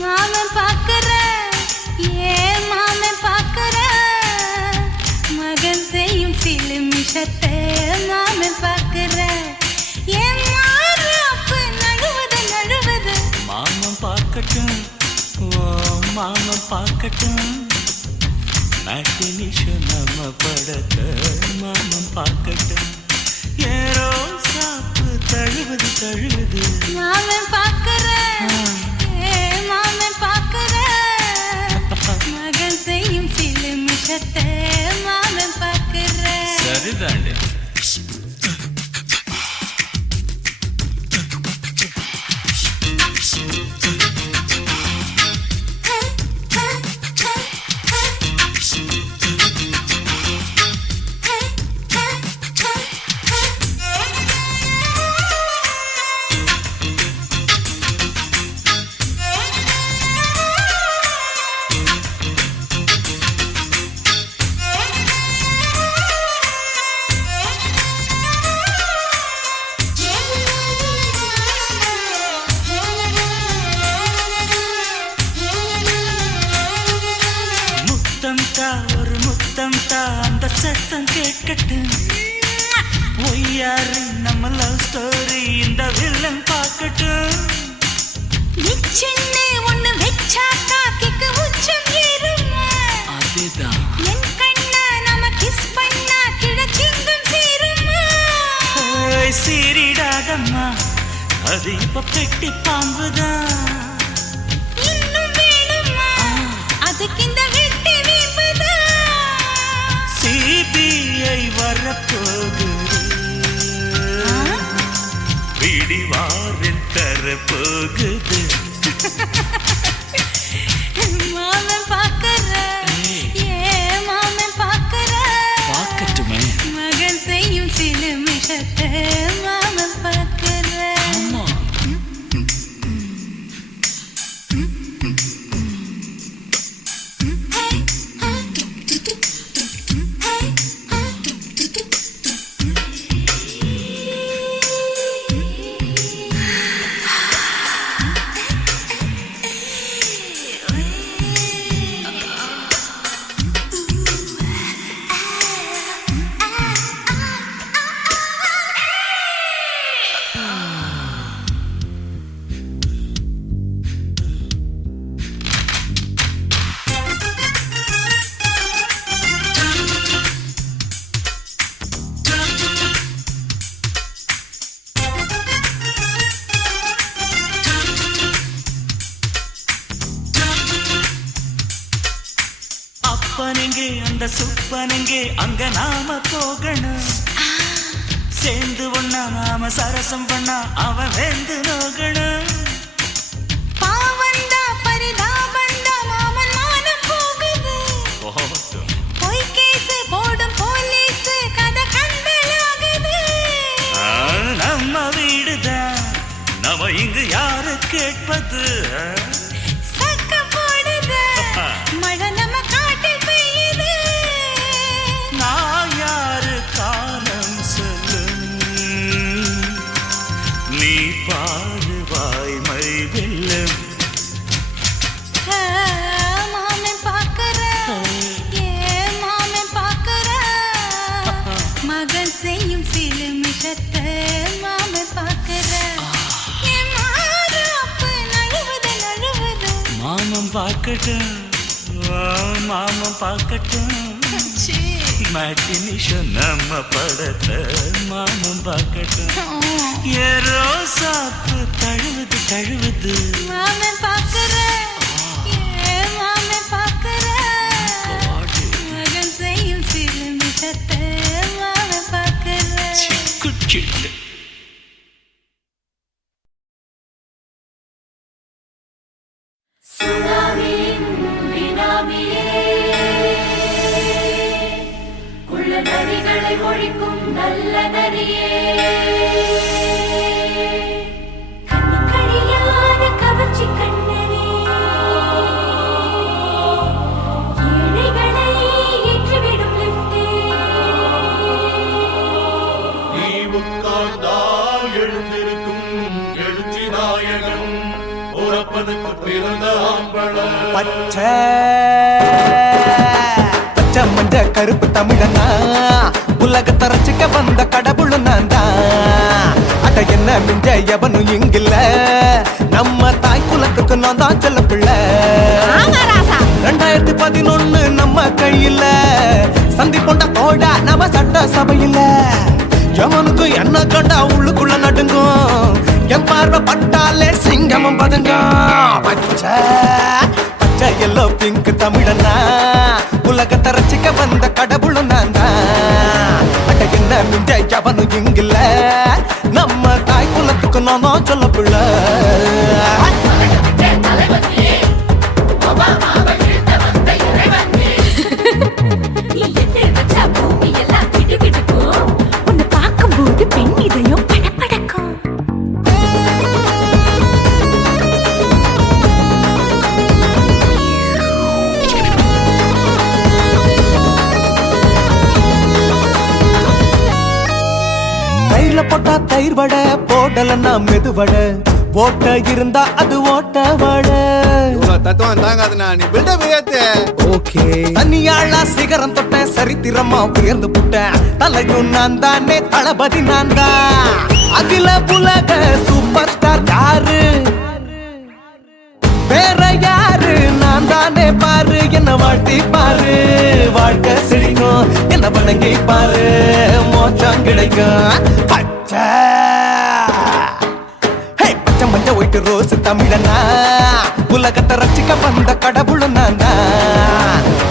மாமன் பாக்குற ஏன் மாமன் பாக்குற மகன் செய்யும் சில மிஷத்தை மாமன் பாக்குற ஏன் மாறாப்பு நழுவது மாமன் பார்க்கட்டும் ஓ மாமன் பார்க்கட்டும் நாட்டு நிஷம் நம்ம படத்த மாமன் பார்க்கட்டும் ஏரோ சாப்பு தழுவது மாமன் பாக்குற ஏன் மாமன் பாக்குற மகன் செய்யும் சில மிஷத்தை மாமன் பாக்குற சரிதாண்டி முத்தம் தா ஒரு முத்தம் தா அந்த சத்தம் கேட்கட்டும் ஒய்யாரு நம்ம லவ் ஸ்டோரி இந்த வில்லன் பார்க்கட்டும் நிச்சன்னு ஒண்ணு வெச்சா காக்கிக்கு உச்சம் ஏறுமா அதுதான் என் கண்ணா நாம கிஸ் பண்ணா கிழச்சிங்கும் சீருமா சீரிடாதம்மா அது இப்ப பெட்டி பாம்புதான் இன்னும் வேணுமா அதுக்கு இந்த வெட்டி வீம்புதான் சிபிஐ வரப்போகுது பிடிவாரில் தரப்போகுது மாமன் பாக்கற ஏ மாமன் பாக்கற பார்க்கட்டுமே மகன் செய்யும் சில மிஷத்தை மாமன் பாக்கற ஆமா அப்பனெங்கே அந்த சுப்பனெங்கே அங்க நாம போகணும் சேர்ந்து ஒண்ணா நாம சரசம் பண்ணா அவன் வெந்து நோகணும் பாவந்தா பரிதாபந்தா மாமன் மானம் போகுது பொய் கேஸ் போடும் போலீஸ் கதை கண்டலாகுது நம்ம வீடுதான் நம்ம இங்கு யாரு கேட்பது சக்க போடுது மழை நம்ம காட்டில் பெய்யுது நான் யாரு காலம் சொல்லும் நீ பாடுவாய் மை வெல்லம் மாமன் பாக்கற ஏ மாமன் பாக்கற மகன் செய்யும் சில மிஷத்தை மாமன் பாக்கற என் மாறாப்பு நழுவுது நழுவுது மாமம் பார்க்கட்டும் மாமம் பார்க்கட்டும் மேட்டினிஷன் நம்ம படத்தை மாமம் பார்க்கட்டும் ஏரோ சாப்பு தழுவுது தழுவுது மாமன் பாக்கற ஏ மாமன் பாக்கற மகன் செய்யும் சில மிஷத்தை மாமன் பாக்கற குச்சிட்டு சுனாமியின் பினாமியே குள்ள நரிகளை ஒழிக்கும் நல்ல நரியே கண்ணுக்கழியாத கவர்ச்சி கண்ணனே ஏழைகளை ஏற்றிவிடும் லிப்டே நீ உட்கார்ந்தால் எழுந்திருக்கும் எழுச்சி நாயகன் உறப்பதுக்கு பிறந்த ஆம்பளம் பச்சை பச்சை மஞ்ச கருப்பு தமிழனா உலகத்தை ரசிக்க வந்த கடவுள் நான் தான் அட என்ன மிஞ்ச எவனும் இங்கில்ல நம்ம தாய் குலத்துக்கு நான் தான் செல்ல பிள்ளை 2011 நம்ம கையில சந்தி கொண்ட தோடா நம்ம சட்ட சபையில எவனுக்கு என்ன கண்டா உள்ளுக்குள்ள நடுங்கும் என் பார்வை பட்டாலே சிங்கமும் பதுங்கும் பச்சை பச்சை எல்லோ பிங்க் தமிழனா உலகத்தை ரசிக்க வந்த கடவுளும் நான் தான் அட என்ன மிஞ்ச எவனும் இங்கில்ல நம்ம தாய் குலத்துக்கு நான் தான் சொல்ல பிள்ளை நீ எட்டு வச்சா பூமி எல்லாம் கிடுகிடுக்கும் உன்னை பார்க்கும்போது பெண் இதயம் படபடக்கும் தயிர்ல போட்டா தயிர் வடை போடலன்னா மெது வடை ஓட்ட இருந்தா அது ஓட்ட வடை தத்துவம் தாங்காதுண்ணா நீ பில்டப் ஏத்து. ஓகே தனியாளா சிகரம் தொட்டேன் சரித்திரமா உயர்ந்து புட்டேன் தலையும் நான் தானே தளபதி நான் தான் அகில புலக சூப்பர் ஸ்டார் யாரு வேற யாரு நான் தானே பாரு என்ன வாழ்த்தி பாரு வாழ்க்கை சிரிக்கும் என்ன வணங்கி பாரு மோச்சம் கிடைக்கும் பச்சை பச்சை மஞ்ச ஒயிட்டு ரோஸ் தமிழனா உலகத்தை ரசிக்க வந்த கடவுள் நானா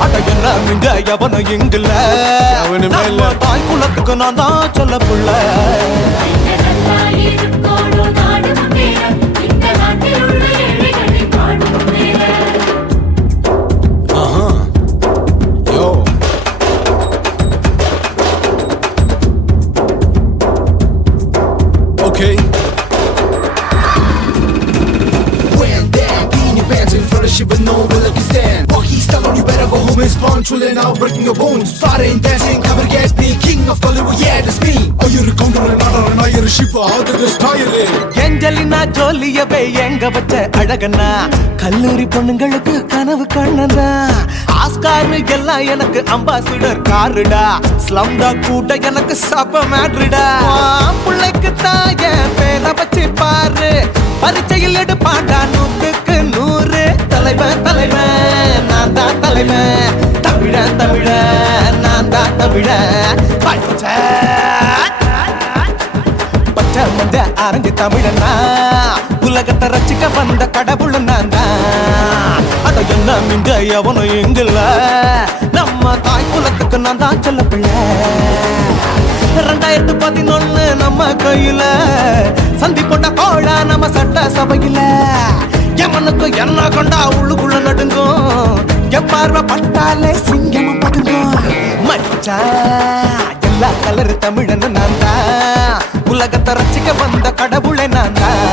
அட என்ன மிஞ்ச எவனும் இங்குல அவனுமே இல்ல. நம்ம தாய் குலத்துக்கு நான் தான் சொல்ல புள்ள Okay. When damn in your pants in front of shit but no will let you stand. Walk he's telling you better go home and spawn. Truly now breaking your bones. Fighting, dancing, cover get me. King of Hollywood, yeah, that's me. Oh, you're a counter and not you're a shipper. How did this tire it? Angelina ஜோலியவே எங்க வச்ச அழகனா கல்லூரி பொண்ணுங்களுக்கு கனவு கண்ணனா Oscar எல்லாம் எனக்கு ambassador காருடா ஸ்லம்டா கூட எனக்கு சாப்ப மேட்ருடா பிள்ளைக்கு தாய பேரை வச்சு பாரு பரீட்சையில் எடுப்பாண்டா 100க்கு 100 தலைவன் தலைவன் நான் தான் தலைவன் தமிழன் தமிழன் நான் தான் தமிழன் பச்சை பச்சை மஞ்ச ஆரஞ்சு தமிழனா உலகத்தை ரசிக்க வந்த கடவுள் நான் தான் அட என்ன மிஞ்ச எவனும் எங்குல நம்ம தாய் குலத்துக்கு நான் தான் சொல்ல பிள்ளை 2011 நம்ம கையில சந்தி போட்ட கோழா நம்ம சட்ட சபையில எமனுக்கு என்ன கொண்டா உள்ளுக்குள்ள நடுங்கும் எப்பார்வ பட்டாலே சிங்கமும் பதுங்கும் மச்சா எல்லா கலர் தமிழன்னு நான் தான் உலகத்தை ரசிக்க வந்த கடவுளை நான் தான்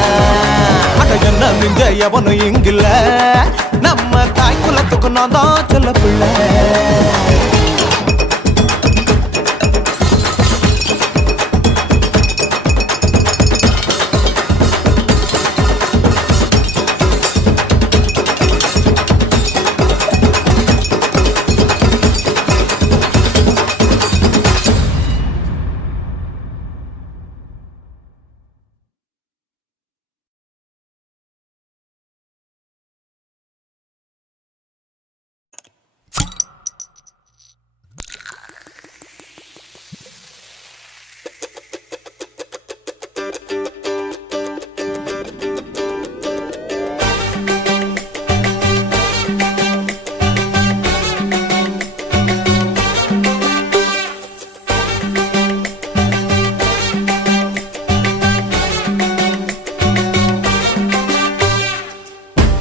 அட என்ன மிஞ்ச எவனும் இங்குல நம்ம தாய் குலத்துக்கு நான் தான் சொல்ல பிள்ளை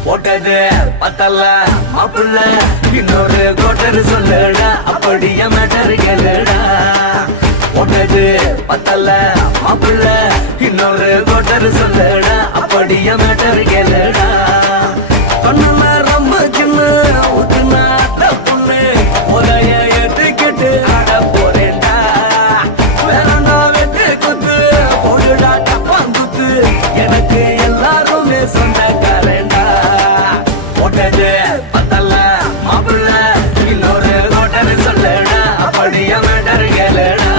போட்டது பத்தல்ல மாப்புள்ள இன்னொரு கோட்டர் சொல்லுடா அப்படியே மேட்டர் கேளுடா போட்டது பத்தல்ல மாப்புள்ள இன்னொரு கோட்டர் சொல்லுடா அப்படியே மேட்டர் கேளுடா சொன்ன ரொம்ப சின்ன ஊத்துனா பொண்ணு உரைய ஏத்துக்கிட்டு ஆட போறேன்டா வேறண்டா வெட்டு குத்து போடுடா டப்பாங்குத்து எனக்கு எல்லாருமே சொந்தக்காரண்டா போட்டது பத்தல்ல மாப்புள்ள இன்னொரு கோட்டர் சொல்லுடா அப்படியே மேட்டர் கேளுடா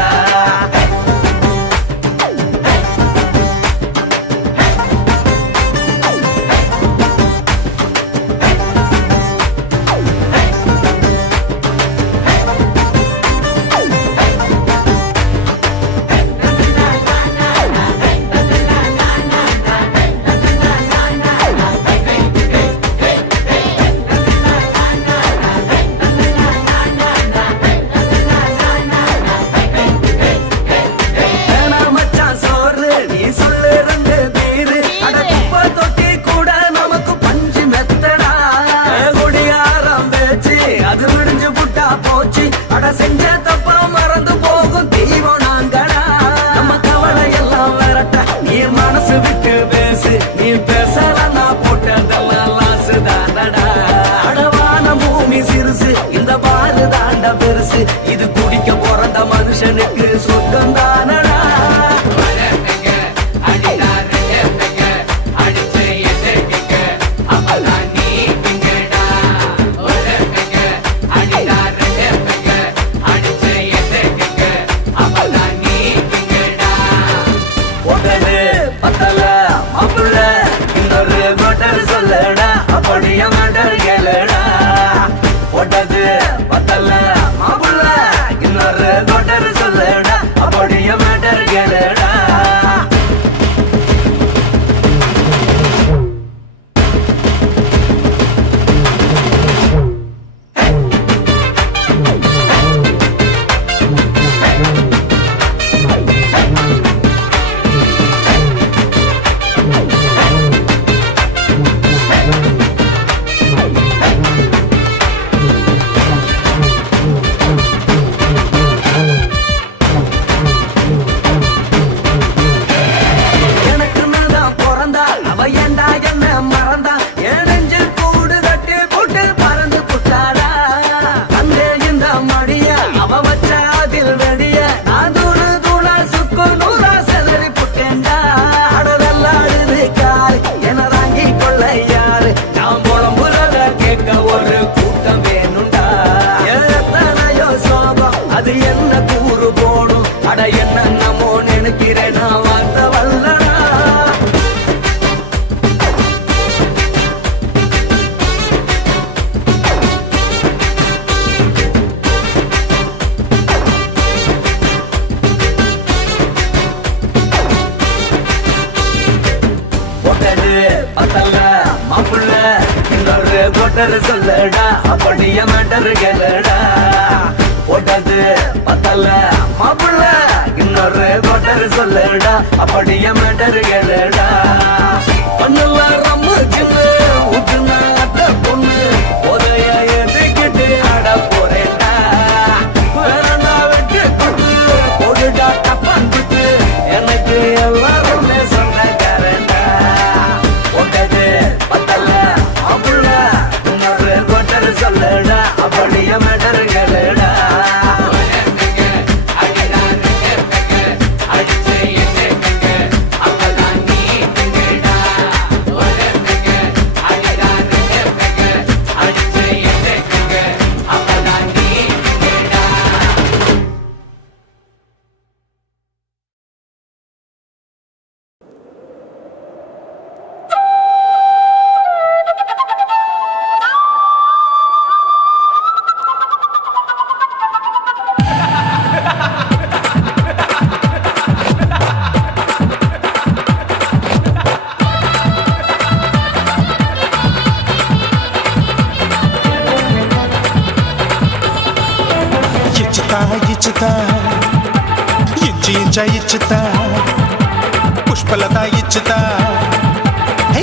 செஞ்ச தப்பா மறந்து போகும் தீவம் நாங்கடா நம்ம கவலை எல்லாம் விரட்ட நீ மனசு விட்டு பேசு நீ பேசலாம் நான் போட்டதெல்லாம் லாசு தானடா அடவான பூமி சிறுசு இந்த பாரு தாண்ட பெருசு இது குடிக்க பிறந்த மனுஷனுக்கு சொந்தம் தானடா அடிச்சு எதிர்க்க அப்பதான் நீ இங்க சொர்க்கம் வேணுண்டா எத்தனையோ சோகம் அது என்ன கூறு போடும் அட என்ன நம்மோ நினைக்கிறேன் நான் வார்த்தை வல்லடா மாப்புள்ள இன்னொரு கொட்டரு சொல்லடா அப்படிய மேட்டரு கேளடா போட்டது பத்தல மாப்புள்ள இன்னொரு கொட்டரு சொல்லடா அப்படிய மேட்டரு கேளடா பண்ணல ரம்மு சின்ன ஊத்துனா அத்த பொண்ணு உதய ஏத்துக்கிட்டு ஆட போறேன்டா வேறண்டா வெட்டு கொட்டு போடுடா டப்பான் விட்டு எனக்கு எல்லாருமே சொன்னக்காரண்டா போட்டது பத்தல மாப்புள்ள இன்னொரு கொட்டரு சொல்லடா அப்படிய மேட்டரு கேளடா இச்சுதா புஷ்பலதா இச்சுதா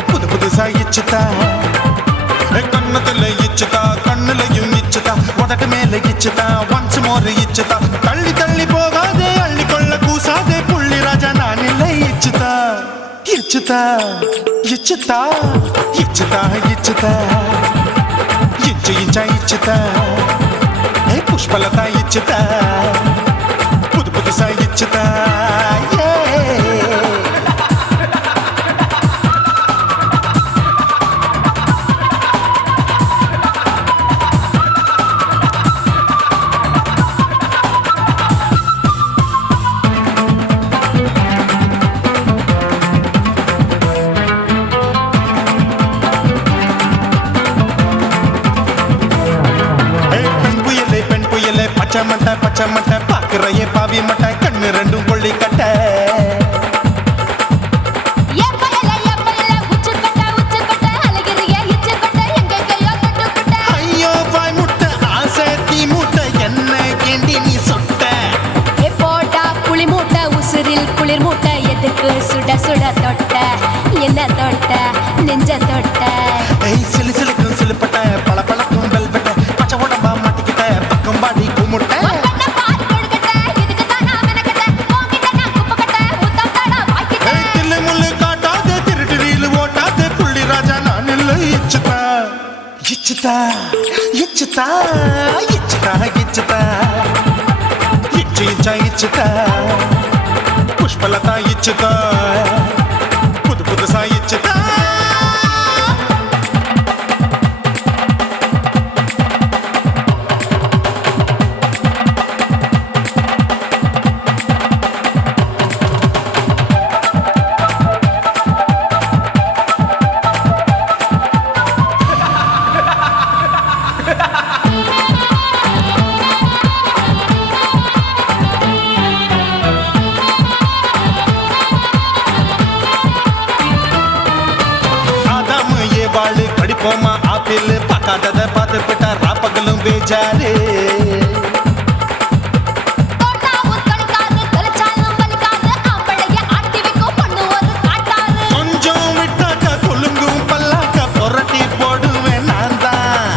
புது புதுசா இச்சுதா கண்ணத்துல இச்சுதா கண்ணுலையும் இச்சுதா உதட்டு மேல இச்சுதா ஒன்ஸ் மோர் இச்சுதா தள்ளி தள்ளி போகாதே அள்ளி கொள்ள கூசாதே புள்ளி ராஜா நான் இல்லை இச்சுதா இச்சுதா இச்சுதா இச்சுதா இச்சுதா இச்சு இச்சா இச்சுதா புஷ்பலதா இச்சுதா புது புதுசா இச்சுதா பச்சை மட்டை பாக்குறையே பாவி மட்டை கண்ணு ரெண்டும் கொள்ளி கட்ட ஐயோ வாய் முட்டை ஆசை தீ மூட்டை என்ன கேண்டி நீ சொட்ட போட்டா புளி மூட்டை உசுரில் குளிர் மூட்டை எதுக்கு சுட சுட தொட்ட என்ன தொட்ட நெஞ்ச தொட்ட சிலு சிலுக்கும் சிலுப்பட்ட பல பழக்கும் வெல்வெட்ட பச்சை உடம்பா மாட்டிக்கிட்ட பக்கம் பாடி குமுட்ட இச்சுதா இச்சுதா இச்சுதா இச்சுதா இச்சு இச்சா இச்சுதா புஷ்பலதா இச்சுதா புது புதுசா இச்சுதா படிப்போமா ஆப்பிள் பார்க்காதத பார்த்து விட்டா ராப்பகலும் பேஜாரு கொஞ்சம் விட்டாக்க கொலுங்கும் பல்லாக்க புரட்டி போடுவேன் நான் தான்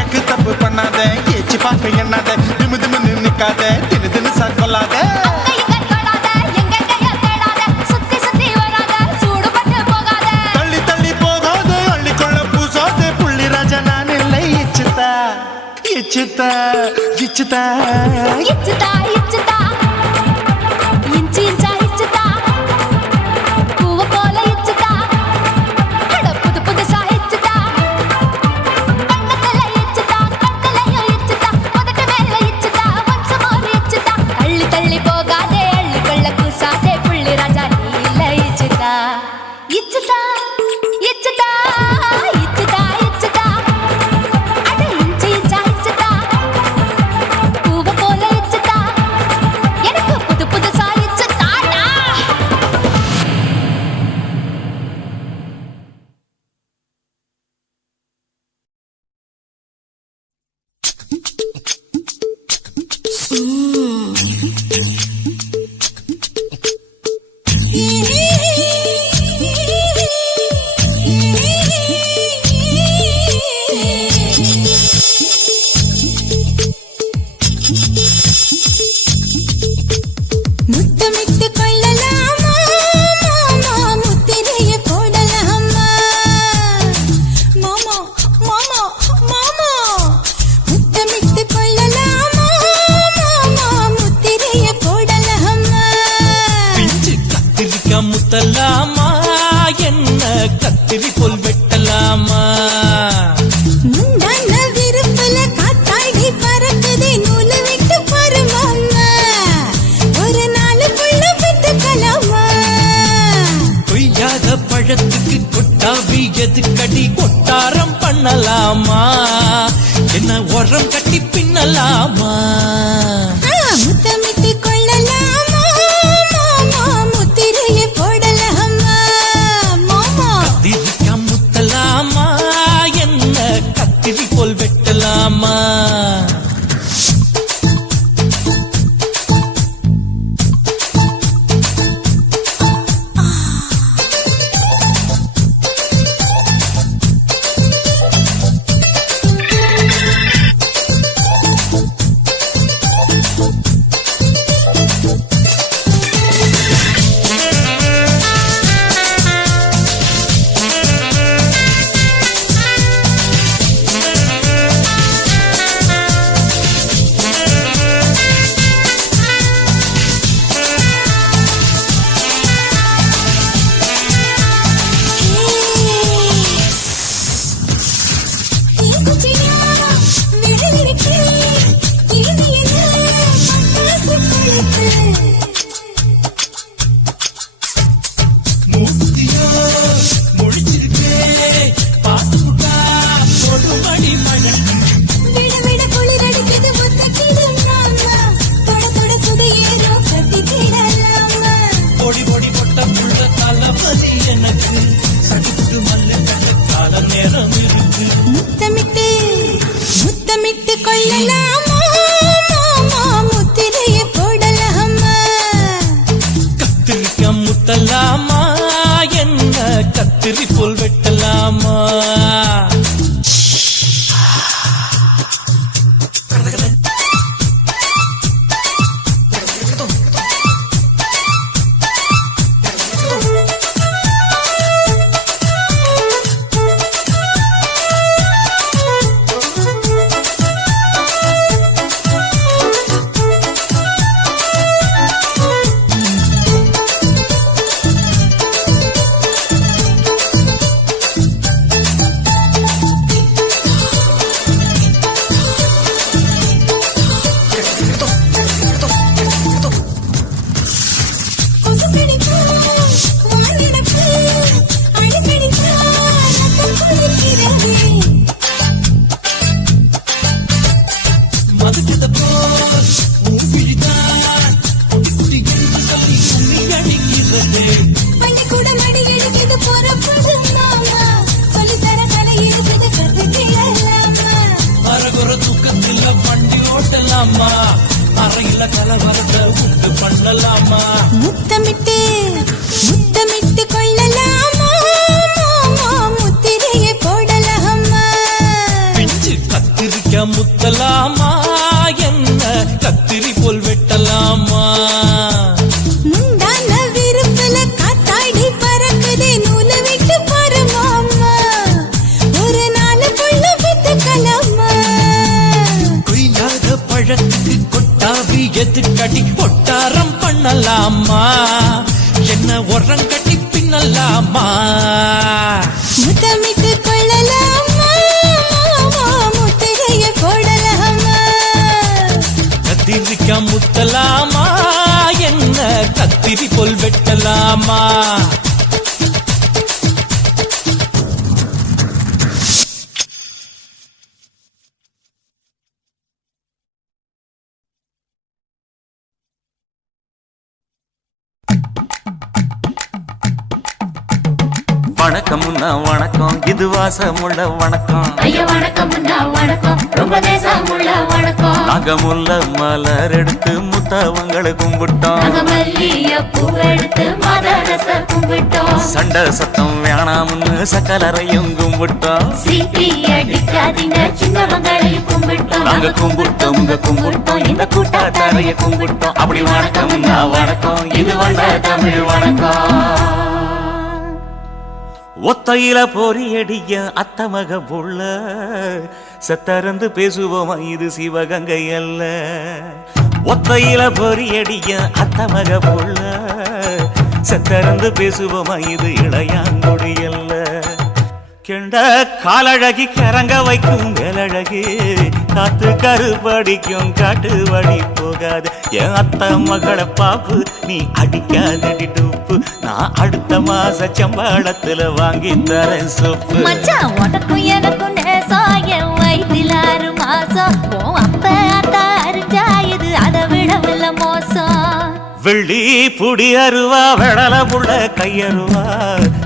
எக்கு தப்பு பண்ணாத ஏச்சி பார்க்க எண்ணாத திமு திமுன்னு நிக்காத தினு தினு சாக்கொள்ளாத தள்ளி தள்ளி போகாத அள்ளி கொள்ள பூசாத புள்ளி ராஜா நான் இல்லை இச்சுதா இச்சுதா இச்சுதா இச்சுதா இச்சுதா இன்ச்சி இன்ச்சா இச்சுதா முத்தலாமா என்ன கத்திரி போல் வெட்டலாமா முந்தான விருப்பல காத்தாடி பறக்குதே நூலை விட்டு பாரு மாமா ஒரு நாளுக்குள்ள விட்டுக்கலாமா கொய்யாத பழத்துக்கு கொட்டாவி எதுக்கடி கொட்டாரம் பண்ணலாமா என்ன உரம் கட்டி பின்னலாமா முத்தமிட்டு கொள்ளலாமா மாமா முத்திரையை போடலாமா மாமா கத்திரிக்கா முத்தலாமா என்ன கத்திரி போல் வெட்டலாமா முத்தமிட்டு கொள்ளலாமா மாமா முத்திரையை போடலாமா கத்திரிக்கா முத்தலாமா என்ன கத்திரி போல் வெட்டலாமா அறையில கலவரத்தை உண்டு பண்ணலாமா முத்தமிட்டு முத்தமிட்டு கொள்ளலாமா மாமா முத்திரையை போடலாமா பிஞ்சு கத்திரிக்கா முத்தலாமா என்ன கத்திரி போல் வெட்டலாமா முந்தான விருப்பல காத்தாடி பறக்குதே நூலை விட்டு பாரு மாமா ஒரு நாளுக்குள்ள விட்டுக்கலாமா கொய்யாத பழத்துக்கு கொட்டாவி எதுக்கடி கொட்டாரம் பண்ணலாமா என்ன உரம் கட்டி பின்னலாமா முத்தமிட்டு கொள்ளலாமா மாமா முத்திரையை போடலாமா கத்திரிக்கா முத்தலாமா என்ன கத்திரி போல் வெட்டலாமா வணக்கம்னா வணக்கம் இது வாசமுள்ள வணக்கம் ஐயா வணக்கம் வணக்கம் ரொம்ப தேசமுள்ள வணக்கம் நாங்க முல்ல மலர் எடுத்து முத்தவங்களை கும்பிட்டோம் நாங்க மல்லிகைப்பூ எடுத்து மதரச கும்பிட்டோம் சண்டை சத்தம் வேணாம்னு சக்கலரையும் கும்பிட்டோம் சீட்டி அடிக்காதீங்க சின்னவங்களையும் கும்பிட்டோம் நாங்க கும்பிட்டோம் உங்க கும்பிட்டோம் இந்த கூட்டாத்தாரைய கும்பிட்டோம் அப்படி வணக்கம்னா வணக்கம் இது வந்த தமிழ் வணக்கம் ஒத்தையில பொறியடிய அத்தமக புள்ள சத்தறந்து பேசுவோமா இது சிவகங்கை அல்ல ஒத்தையில பொறியடிய அத்தமக புள்ள செத்தறந்து பேசுவோமா இது இளையாங்குடி அல்ல. கெண்ட காலழகி கிறங்க வைக்கும் வேலழகி காத்து கருப்படிக்கும் காட்டு வழி போகாது. என் அத்த மகளை பாப்பு நீ அடிக்காதடி டூப்பு. நான் அடுத்த மாச சம்பளத்துல வாங்கி தரேன் சொப்பு. மச்சான் உனக்கும் எனக்கும் நேசம் என் வயிற்றில் 6 மாசம். உன் அப்ப அத்தா அறிஞ்சா இது அதை விடவில்ல மோசம். வெள்ளி புடி அருவா வெடல புள்ள கையருவா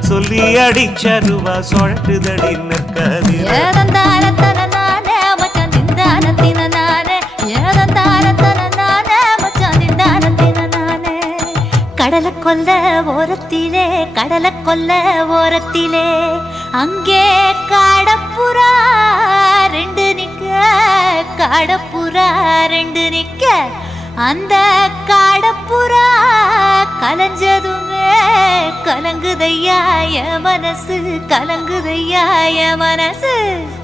சொல்லி அடிச்சருவா சொழட்டுதடி நிற்காது. ஏதந்தாரத்தன நானே மச்சான் திந்தானத்தின நானே. ஏதந்தாரத்தன நானே மச்சான் திந்தானத்தின நானே. கடலை கொல்ல ஓரத்திலே கடலை கொல்ல ஓரத்திலே அங்கே காடப்புறா 2 நிக்க. காடப்புறா 2 நிக்க. அந்த காடப்புறா கலஞ்சதுமே கலங்குதையா என் மனசு. கலங்குதையா என் மனசு.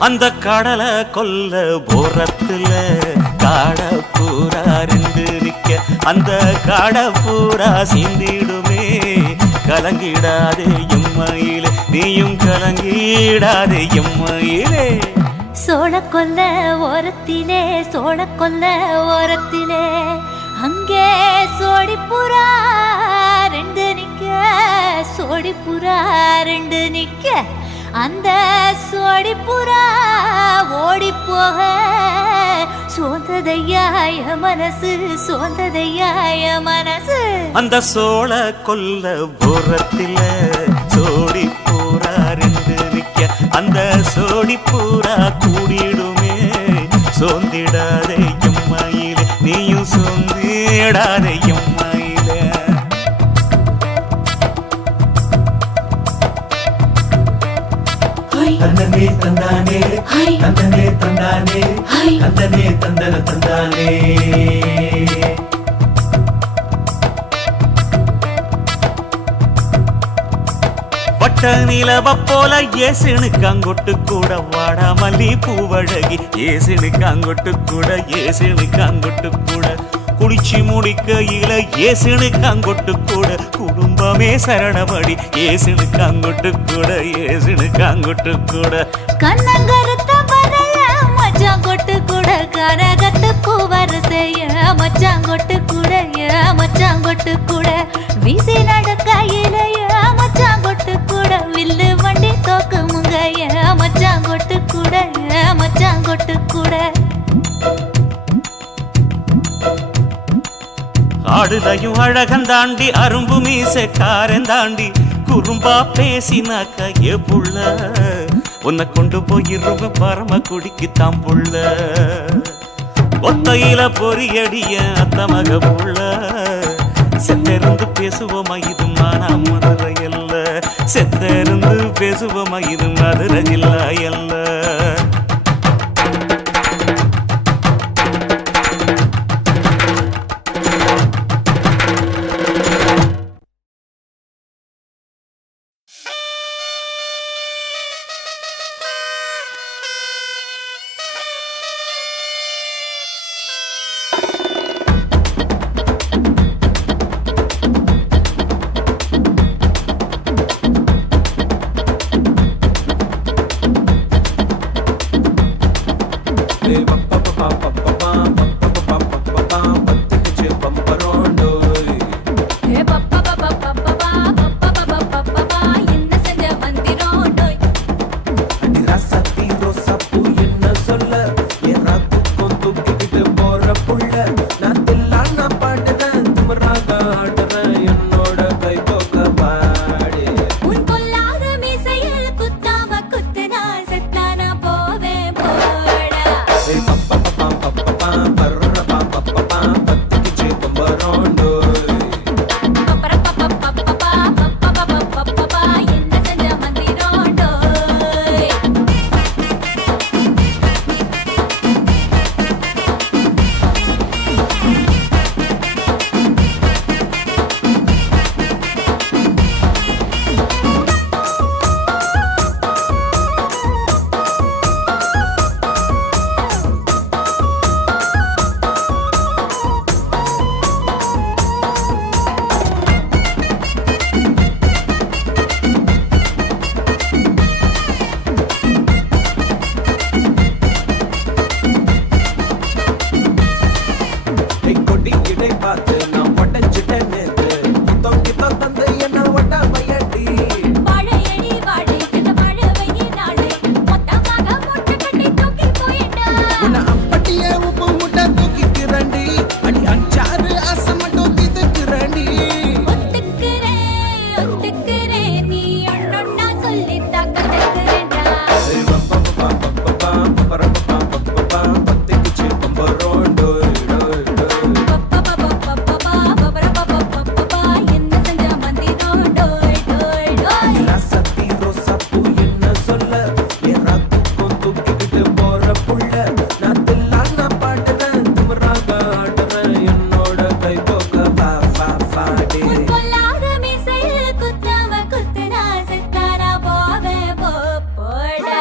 அந்த கடலை கொல்ல போரத்துல காடப்பூரா 2 நிக்க. அந்த காடப்பூரா சிந்திடுமே கலங்கிடாதே எம்மையிலே. நீயும் கலங்கிடாதே எம்மையிலே. சோழ கொல்ல ஓரத்திலே சோழ கொல்ல ஓரத்திலே அங்கே சோடிப்புறா 2 நிக்க. சோடிப்புறா 2 நிக்க. அந்த சோடிப்புறா ஓடி போக சோந்ததையா என் மனசு. சோந்ததையா என் மனசு. அந்த சோழ கொல்ல ஓரத்தில சோடி பூரா 2 நிக்க. அந்த சோடி பூரா கூடிடுமே சோந்திடாதே எம்மையிலே. நீயும் சோந்திடாதே எம்மையிலே. தந்தனே தந்தானே தந்தனே தந்தானே தந்தனே தந்தன தந்தானே. வட்ட நிலவ போல ஏசுனுக்கு அங்கொட்டு கூட வாடா மல்லி பூவழகி. ஏசுனுக்கு அங்கொட்டு கூட ஏசுனுக்கு அங்கொட்டு கூட குளிச்சு முடிக்கையில ஏசுனுக்கு அங்கொட்டு கூட குடும்பமே சரணமடி. ஏசுனுக்கு அங்கொட்டு கூட ஏசுனுக்கு அங்கொட்டு கூட. கண்ணங்கருத்த வரைய மச்சான் கொட்டு கூட கரகத்து பூவரசைய மச்சான் கொட்டு கூட மச்சான் கொட்டு கூட. வீசி நடக்கையில மச்சான் கொட்டு கூட வில்லு வண்டி தோக்கு முங்கைய மச்சான் கொட்டு கூட மச்சான் கொட்டு கூட. ஆடுதையும் அழகந்தாண்டி அரும்பு மீசக்காரன் தாண்டி குறும்பா பேசினாக்க ஏ புள்ள. உன்னை கொண்டு போயிருவ பரம குடிக்கு தாம்புள்ள. ஒத்தையில பொறியடிய அத்த மக புள்ள. செத்தருந்து பேசுவோமா இது மானா மதுரை அல்ல. செத்தருந்து பேசுவோமா இது மதுரை இல்ல அல்ல. ஒத்துக்கிறேன் நீ ஒன்னொன்னா சொல்லித்தா கத்துக்கிறேன்டா என்ன செஞ்ச மந்திரம் டோய் டோய் டோய் உன் பொல்லாத மீசையில் குத்தாம குத்துனா செத்தாரா போவேன் போடா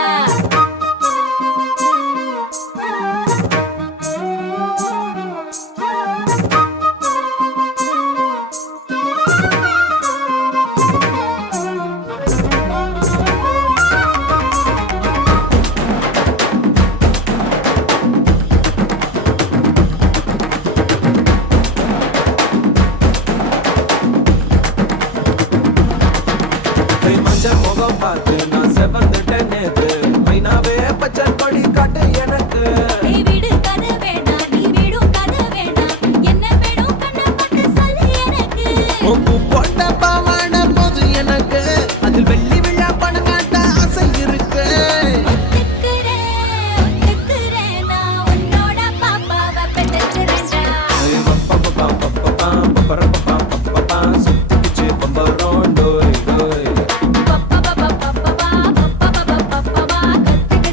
முகம் பார்த்து நான் செவந்துட்டேன் நேத்து பைனாவே பச்சை கொடி காட்டு எனக்கு நீ வீடு கதை வேணாம் நீ வீடும் கதை வேணாம் என்ன வேணும் கண்ணை பார்த்து சொல்லு எனக்கு உப்பு போட்ட பாவாட போது எனக்கு அதில் வெள்ளி விழா பணம் காட்ட ஆசை இருக்கு ஒத்துக்கிறேன் நான் உன்னோட பாப்பாவை பெற்றுறேன்டா சுத்திச்சு பம்பரோண்டோய் டோய் கத்துக்கிறேன்டா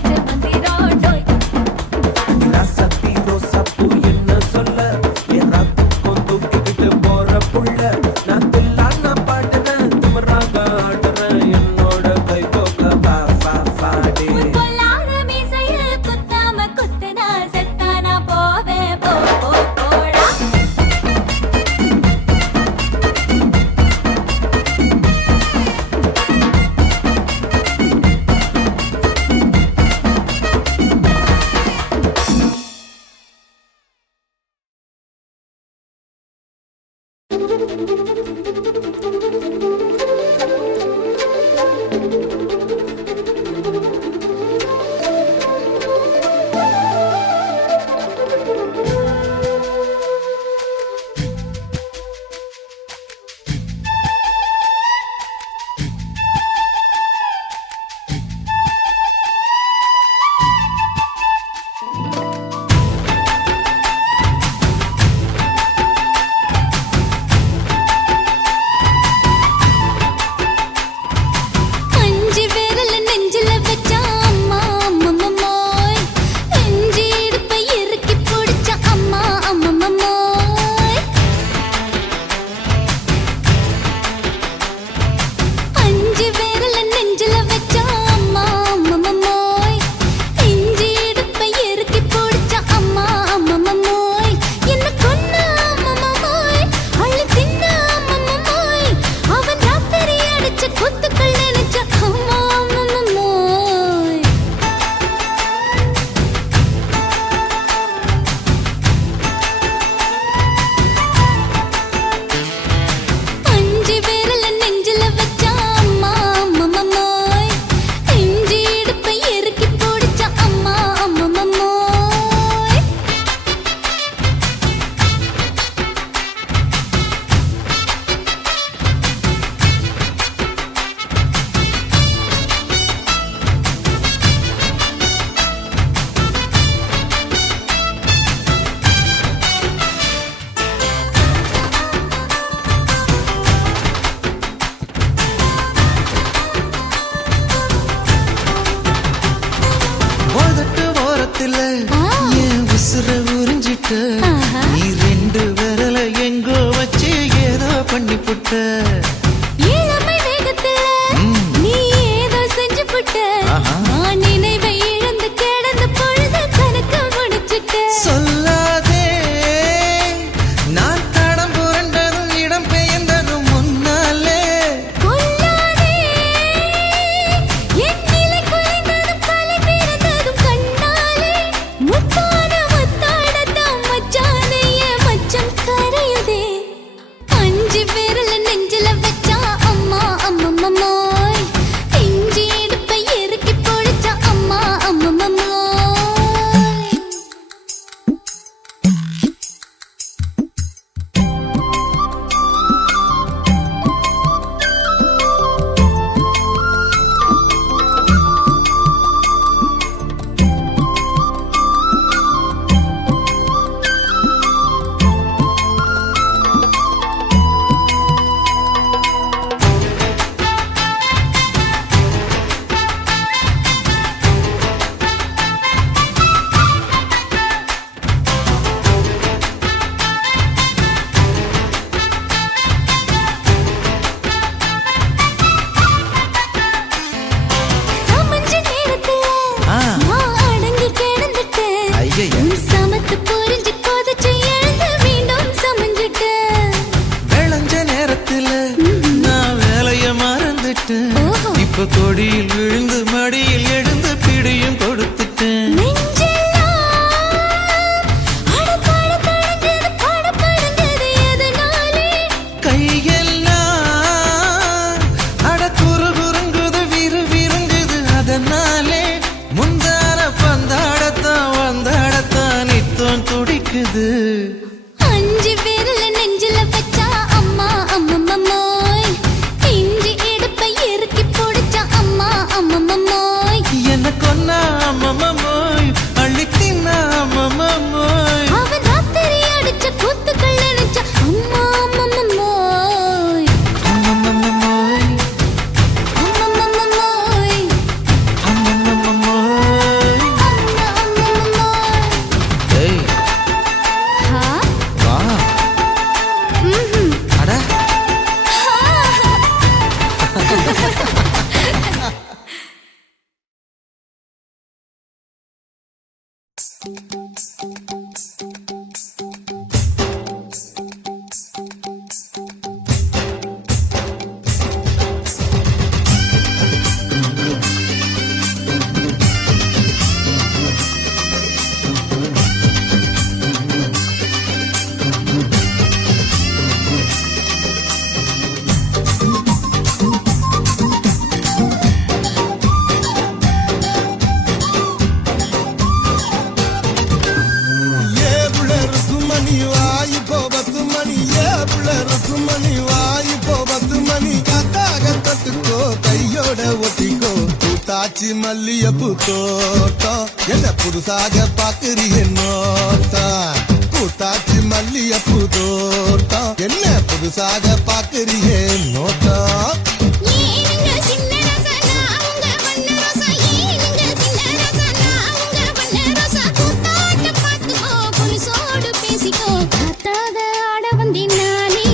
இப்ப கொடியில் விழுந்து மடியில் எழுந்து பிடியும் கொடுத்துட்டேன். கையெல்லாம் அட குறுகுறுங்குது விறுவிறுங்குது அதனாலே முந்தார பந்தாடத்தான் வந்தாடத்தான் நித்தம் துடிக்குது. அஞ்சு பேர்ல நெஞ்சில வச்சா அம்மா அம்மம்மோய், இஞ்சி எடுப்பை இறுக்கி பிடிச்சா அம்மா அம்மம்மோய், என்ன கொன்னா அம்மம்மோய் அள்ளித்தின்னா அம்மம்மோய், அவன் ராத்திரி அடிச்ச கூத்துக்கள் நினைச்சா அம்மா அம்மம்மோய், அம்மம்மோய் அம்மம்மோய், அம்மம்மோய். அம்மா அம்மம்மோய். ஏய் ஹா? வா ம்ஹும். அட மணி வாயு போபத்து மணி மணி வாயு போபத்து மணி காத்தாக தொட்டுக்கோ கையோட ஒட்டிக்கோ கூத்தாச்சி மல்லியப்பூ தோட்டம் என்ன புதுசாக பாக்குறிய நோட்டம் கூத்தாச்சி மல்லியப்பூ தோட்டம் என்ன புதுசாக பாக்குறிய நோட்டம் ஏனுங்க சின்ன ரசனா உங்க வண்ண ரசா, ஏனுங்க சின்ன ரசனா உங்க வண்ண ரசா, கூத்தாட்ட பார்த்துக்கோ புலிசோடு பேசிக்கோ, காத்தாக ஆட வந்தேன் நானே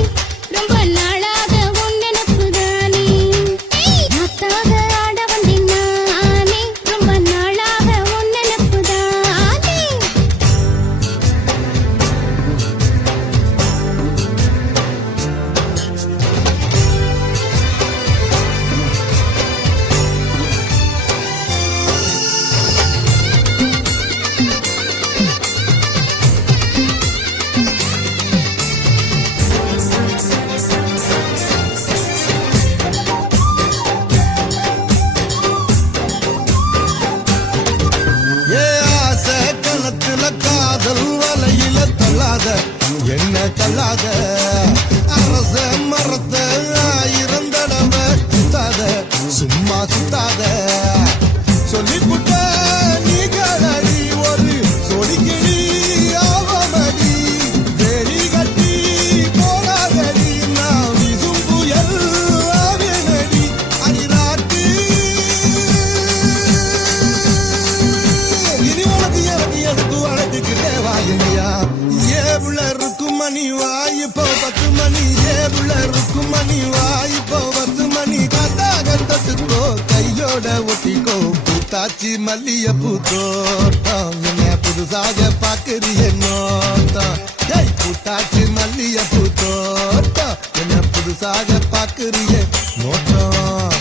ரொம்ப நாளாக உன் நினப்பு தானே, காத்தாக ஆட வந்தேன் நானே ரொம்ப நாளாக உன் நினப்பு தானே. ஏ ஆசை கணத்துல காதல் வலையில தள்ளாத என்ன தள்ளாத அரச மரத்தை 1000 தடவை சுத்தாத சும்மா சுத்தாத சொல்லிப்புட்ட நீ கலடி ஒரு சொடிக்கிடி ஆவமடி வேலி கட்டி போகாதடி நான் விசும் புயல் ஆவேனடி அடிராட்டி இனி உனக்கு எனக்கு எதுக்கு வளர்த்துக்கிட்டே வாயுங்கயா ஏவுல இருக்கும் மணி வாயு போ 10 மணி ஏவுல இருக்கும் மணி வாயு போ 10 மணி காத்தாக தொட்டுக்கோ கையோட ஒட்டிக்கோ கூத்தாச்சி மல்லியப்பூ தோட்டம் என்ன புதுசாக பாக்குறிய நோட்டம் ஏய் கூத்தாச்சி மல்லியப்பூ தோட்டம் என்ன புதுசாக பாக்குறிய நோட்டம்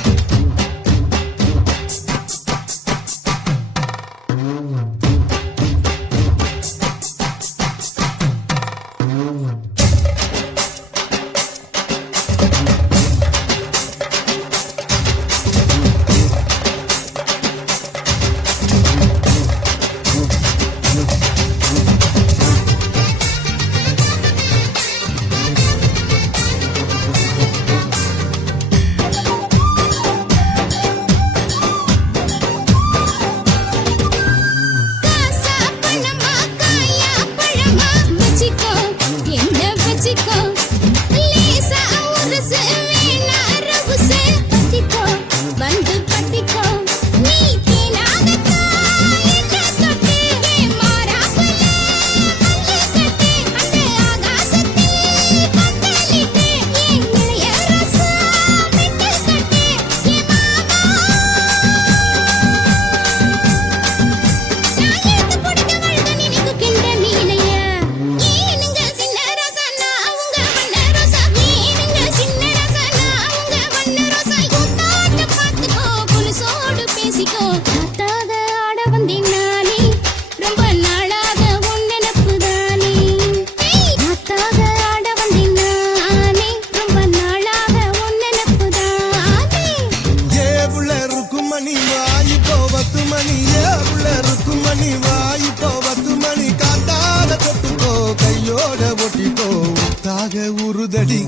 நேத்தாக உருதடி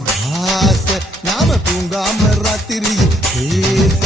ஆசை நாம தூங்காம ராத்திரி பேச